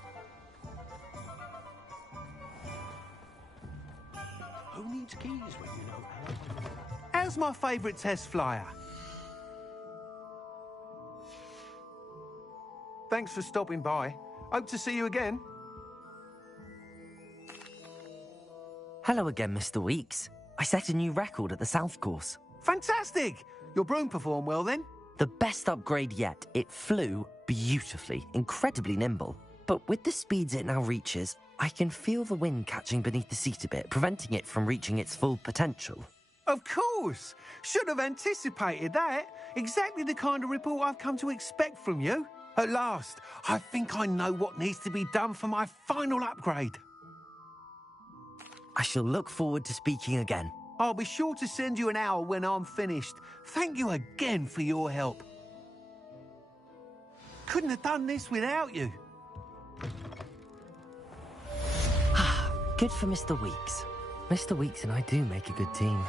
Who needs keys when you know how? How's my favourite test flyer? Thanks for stopping by. Hope to see you again. Hello again, Mr. Weeks. I set a new record at the South Course. Fantastic! Your broom performed well then? The best upgrade yet. It flew beautifully, incredibly nimble. But with the speeds it now reaches, I can feel the wind catching beneath the seat a bit, preventing it from reaching its full potential. Of course! Should have anticipated that. Exactly the kind of report I've come to expect from you. At last, I think I know what needs to be done for my final upgrade. I shall look forward to speaking again. I'll be sure to send you an hour when I'm finished. Thank you again for your help. Couldn't have done this without you. Good for Mr. Weeks. Mr. Weeks and I do make a good team.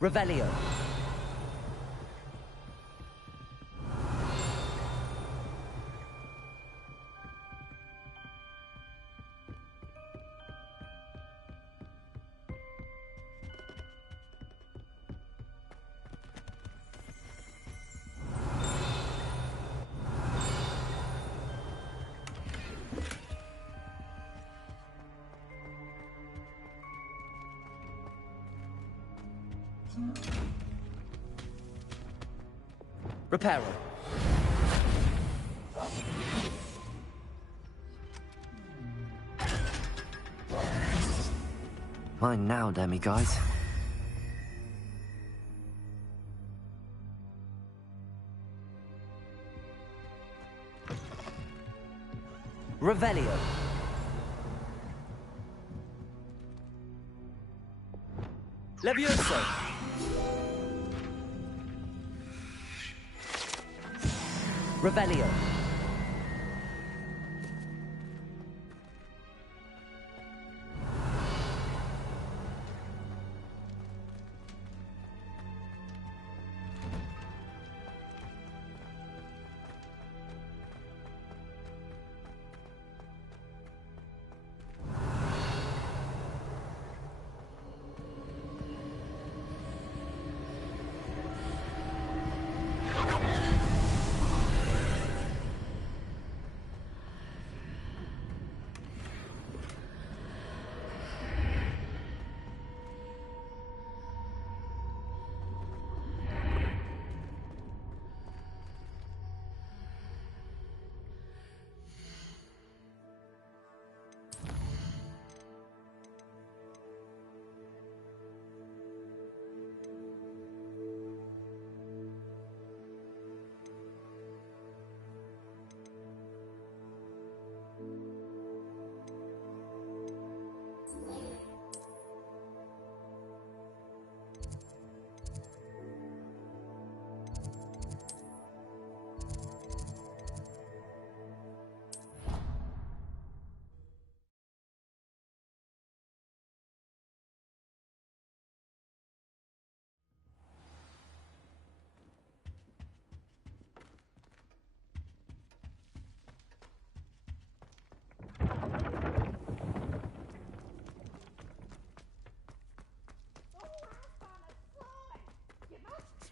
Revelio. Reparo. Mine now, demiguise. Revelio. Levioso. Revelio.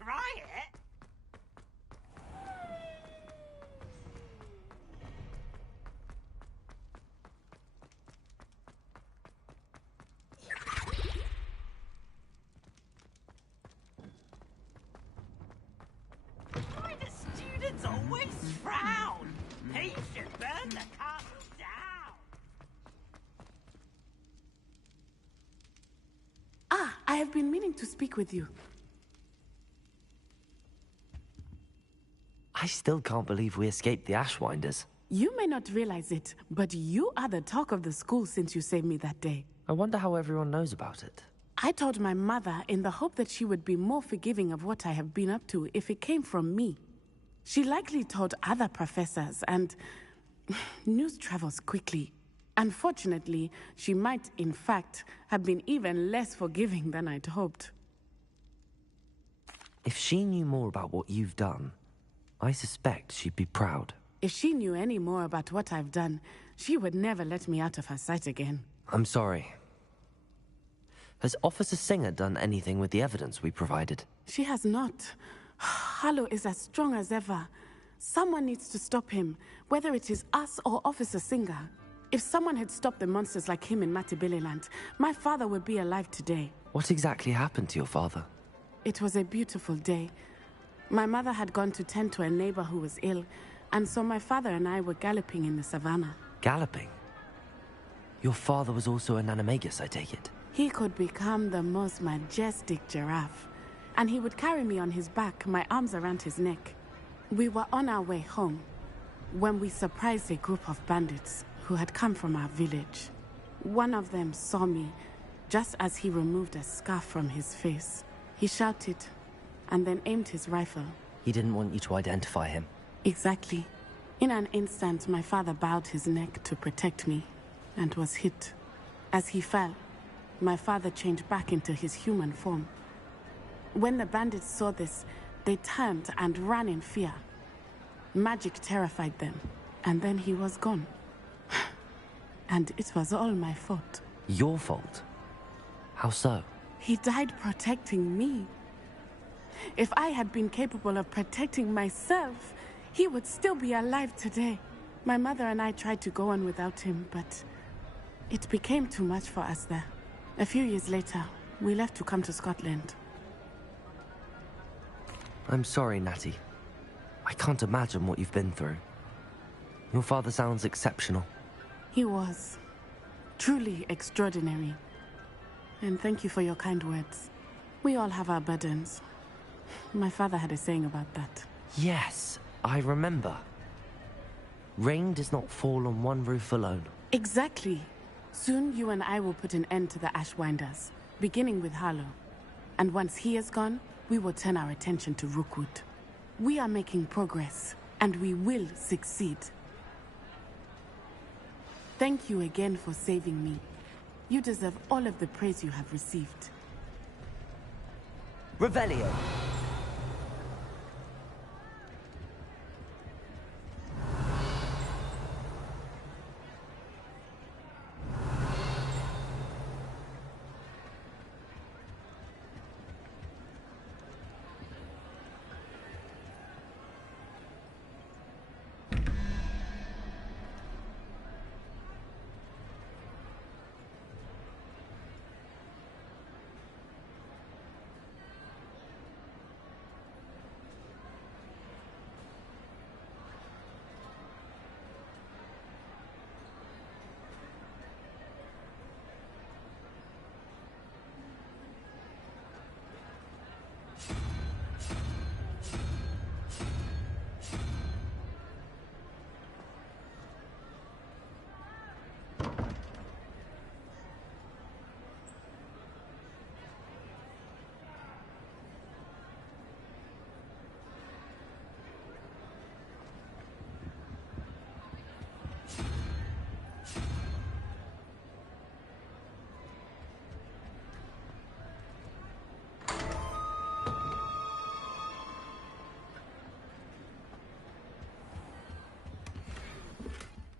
Try it? Why do students always frown? They should burn the castle down. Ah, I have been meaning to speak with you. I still can't believe we escaped the Ashwinders. You may not realize it, but you are the talk of the school since you saved me that day. I wonder how everyone knows about it. I told my mother in the hope that she would be more forgiving of what I have been up to if it came from me. She likely told other professors, and news travels quickly. Unfortunately, she might, in fact, have been even less forgiving than I'd hoped. If she knew more about what you've done, I suspect she'd be proud. If she knew any more about what I've done, she would never let me out of her sight again. I'm sorry. Has Officer Singer done anything with the evidence we provided? She has not. Harlow is as strong as ever. Someone needs to stop him, whether it is us or Officer Singer. If someone had stopped the monsters like him in Matabeleland, my father would be alive today. What exactly happened to your father? It was a beautiful day. My mother had gone to tend to a neighbor who was ill, and so my father and I were galloping in the savannah. Galloping? Your father was also an animagus, I take it? He could become the most majestic giraffe, and he would carry me on his back, my arms around his neck. We were on our way home when we surprised a group of bandits who had come from our village. One of them saw me Just as he removed a scarf from his face, he shouted and then aimed his rifle. He didn't want you to identify him. Exactly. In an instant, my father bowed his neck to protect me and was hit. As he fell, my father changed back into his human form. When the bandits saw this, they turned and ran in fear. Magic terrified them, and then he was gone. And it was all my fault. Your fault? How so? He died protecting me. If I had been capable of protecting myself, he would still be alive today. My mother and I tried to go on without him, but it became too much for us there. A few years later, we left to come to Scotland. I'm sorry, Natty. I can't imagine what you've been through. Your father sounds exceptional. He was. Truly extraordinary. And thank you for your kind words. We all have our burdens. My father had a saying about that. Yes, I remember. Rain does not fall on one roof alone. Exactly. Soon you and I will put an end to the Ashwinders, beginning with Harlow. And once he is gone, we will turn our attention to Rookwood. We are making progress, and we will succeed. Thank you again for saving me. You deserve all of the praise you have received. Revelio.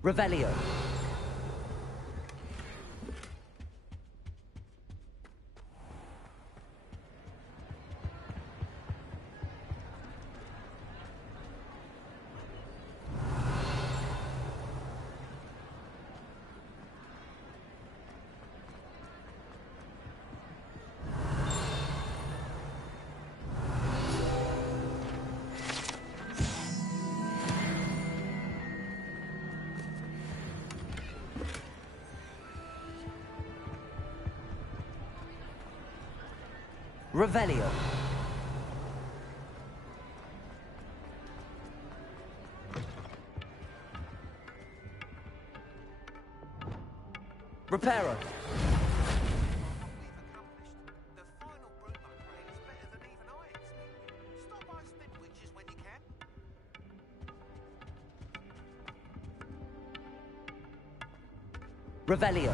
Revelio. Revelio. Reparo. Revelio.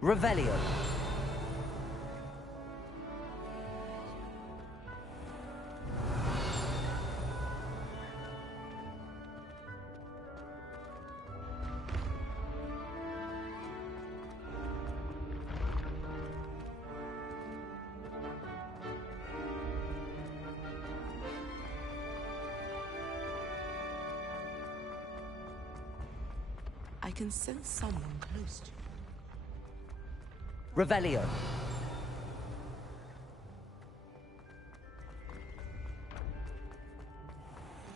Revelio. I can sense someone close to you. Revelio.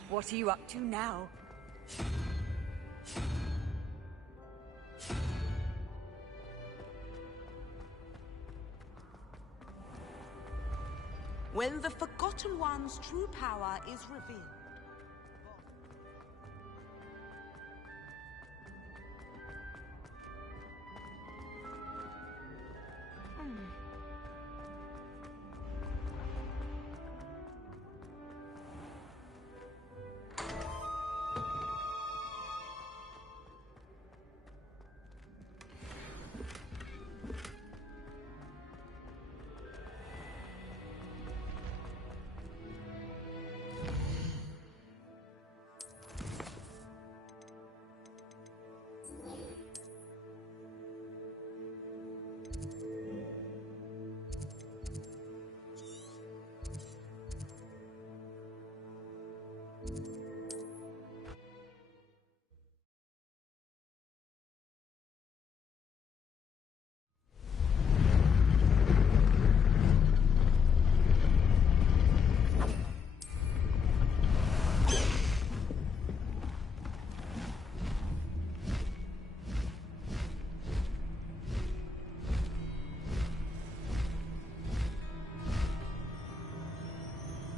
What are you up to now? When the Forgotten One's true power is revealed.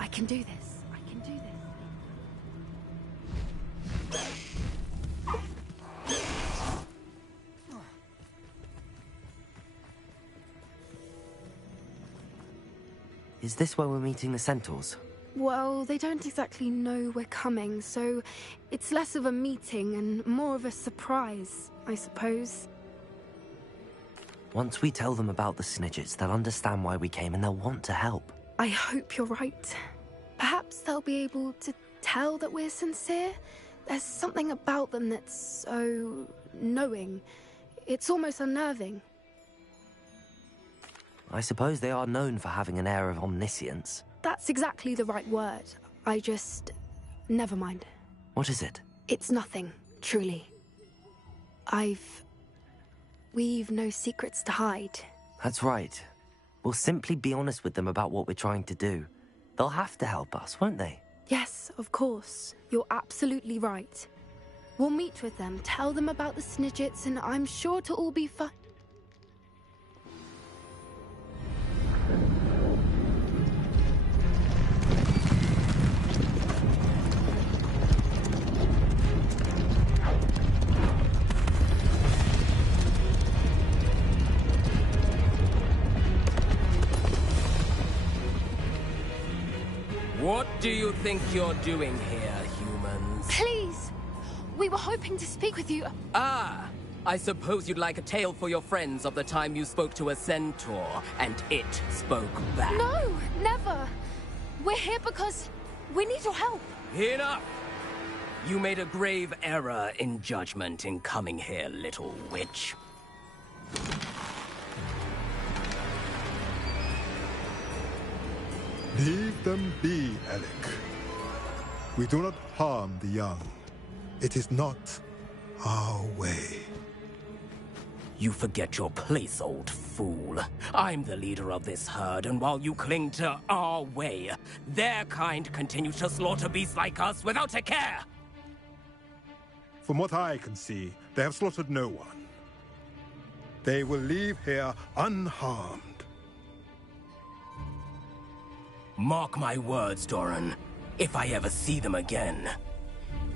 I can do this. I can do this. Is this where we're meeting the centaurs? Well, they don't exactly know we're coming, so it's less of a meeting and more of a surprise, I suppose. Once we tell them about the Snidgets, they'll understand why we came and they'll want to help. I hope you're right. Perhaps they'll be able to tell that we're sincere. There's something about them that's so knowing. It's almost unnerving. I suppose they are known for having an air of omniscience. That's exactly the right word. Never mind. What is it? It's nothing, truly. We've no secrets to hide. That's right. We'll simply be honest with them about what we're trying to do. They'll have to help us, won't they? Yes, of course. You're absolutely right. We'll meet with them, tell them about the Snidgets, and I'm sure it'll all be fine. What do you think you're doing here, humans? Please! We were hoping to speak with you. Ah! I suppose you'd like a tale for your friends of the time you spoke to a centaur, and it spoke back. No! Never! We're here because we need your help. Enough! You made a grave error in judgment in coming here, little witch. Leave them be, Alec. We do not harm the young. It is not our way. You forget your place, old fool. I'm the leader of this herd, and while you cling to our way, their kind continue to slaughter beasts like us without a care! From what I can see, they have slaughtered no one. They will leave here unharmed. Mark my words, Doran. If I ever see them again,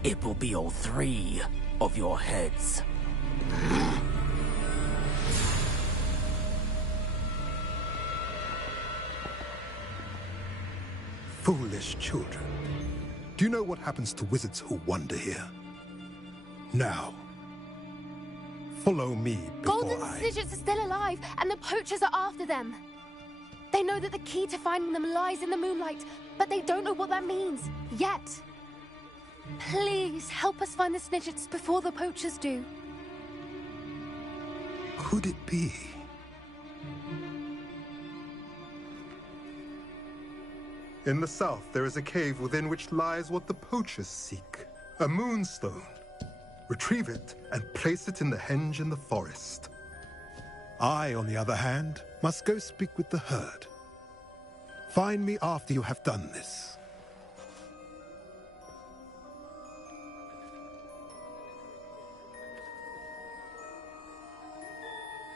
it will be all 3 of your heads. Foolish children. Do you know what happens to wizards who wander here? Now, follow me before Golden Snidgets are still alive, and the poachers are after them. They know that the key to finding them lies in the moonlight, but they don't know what that means, yet. Please, help us find the Snidgets before the poachers do. Could it be? In the south, there is a cave within which lies what the poachers seek. A moonstone. retrieve it, and place it in the henge in the forest. I, on the other hand, must go speak with the herd. Find me after you have done this.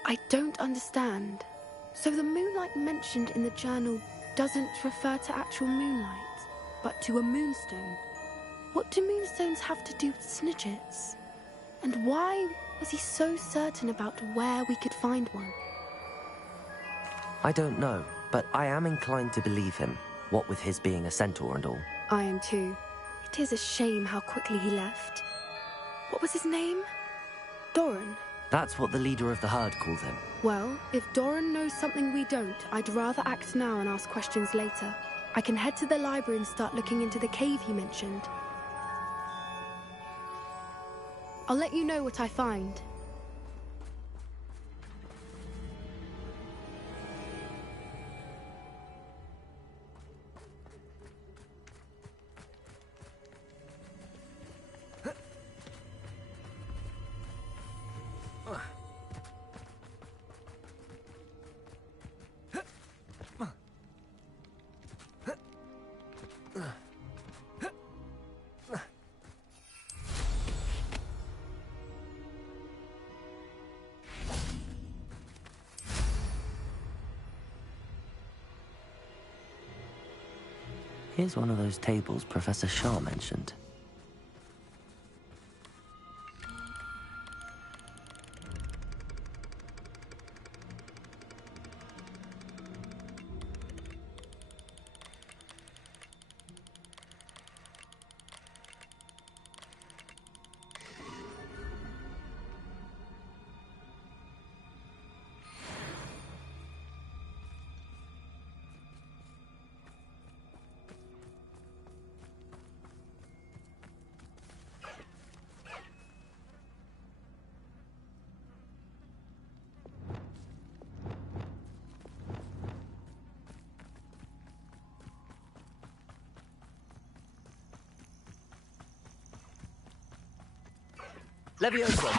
I don't understand. So the moonlight mentioned in the journal doesn't refer to actual moonlight, but to a moonstone. What do moonstones have to do with Snidgets? And why was he so certain about where we could find one? I don't know, but I am inclined to believe him, what with his being a centaur and all. I am too. It is a shame how quickly he left. What was his name? Doran. That's what the leader of the herd called him. Well, if Doran knows something we don't, I'd rather act now and ask questions later. I can head to the library and start looking into the cave he mentioned. I'll let you know what I find. Here's one of those tables Professor Shah mentioned. Levioso.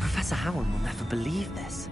Professor Howard will never believe this.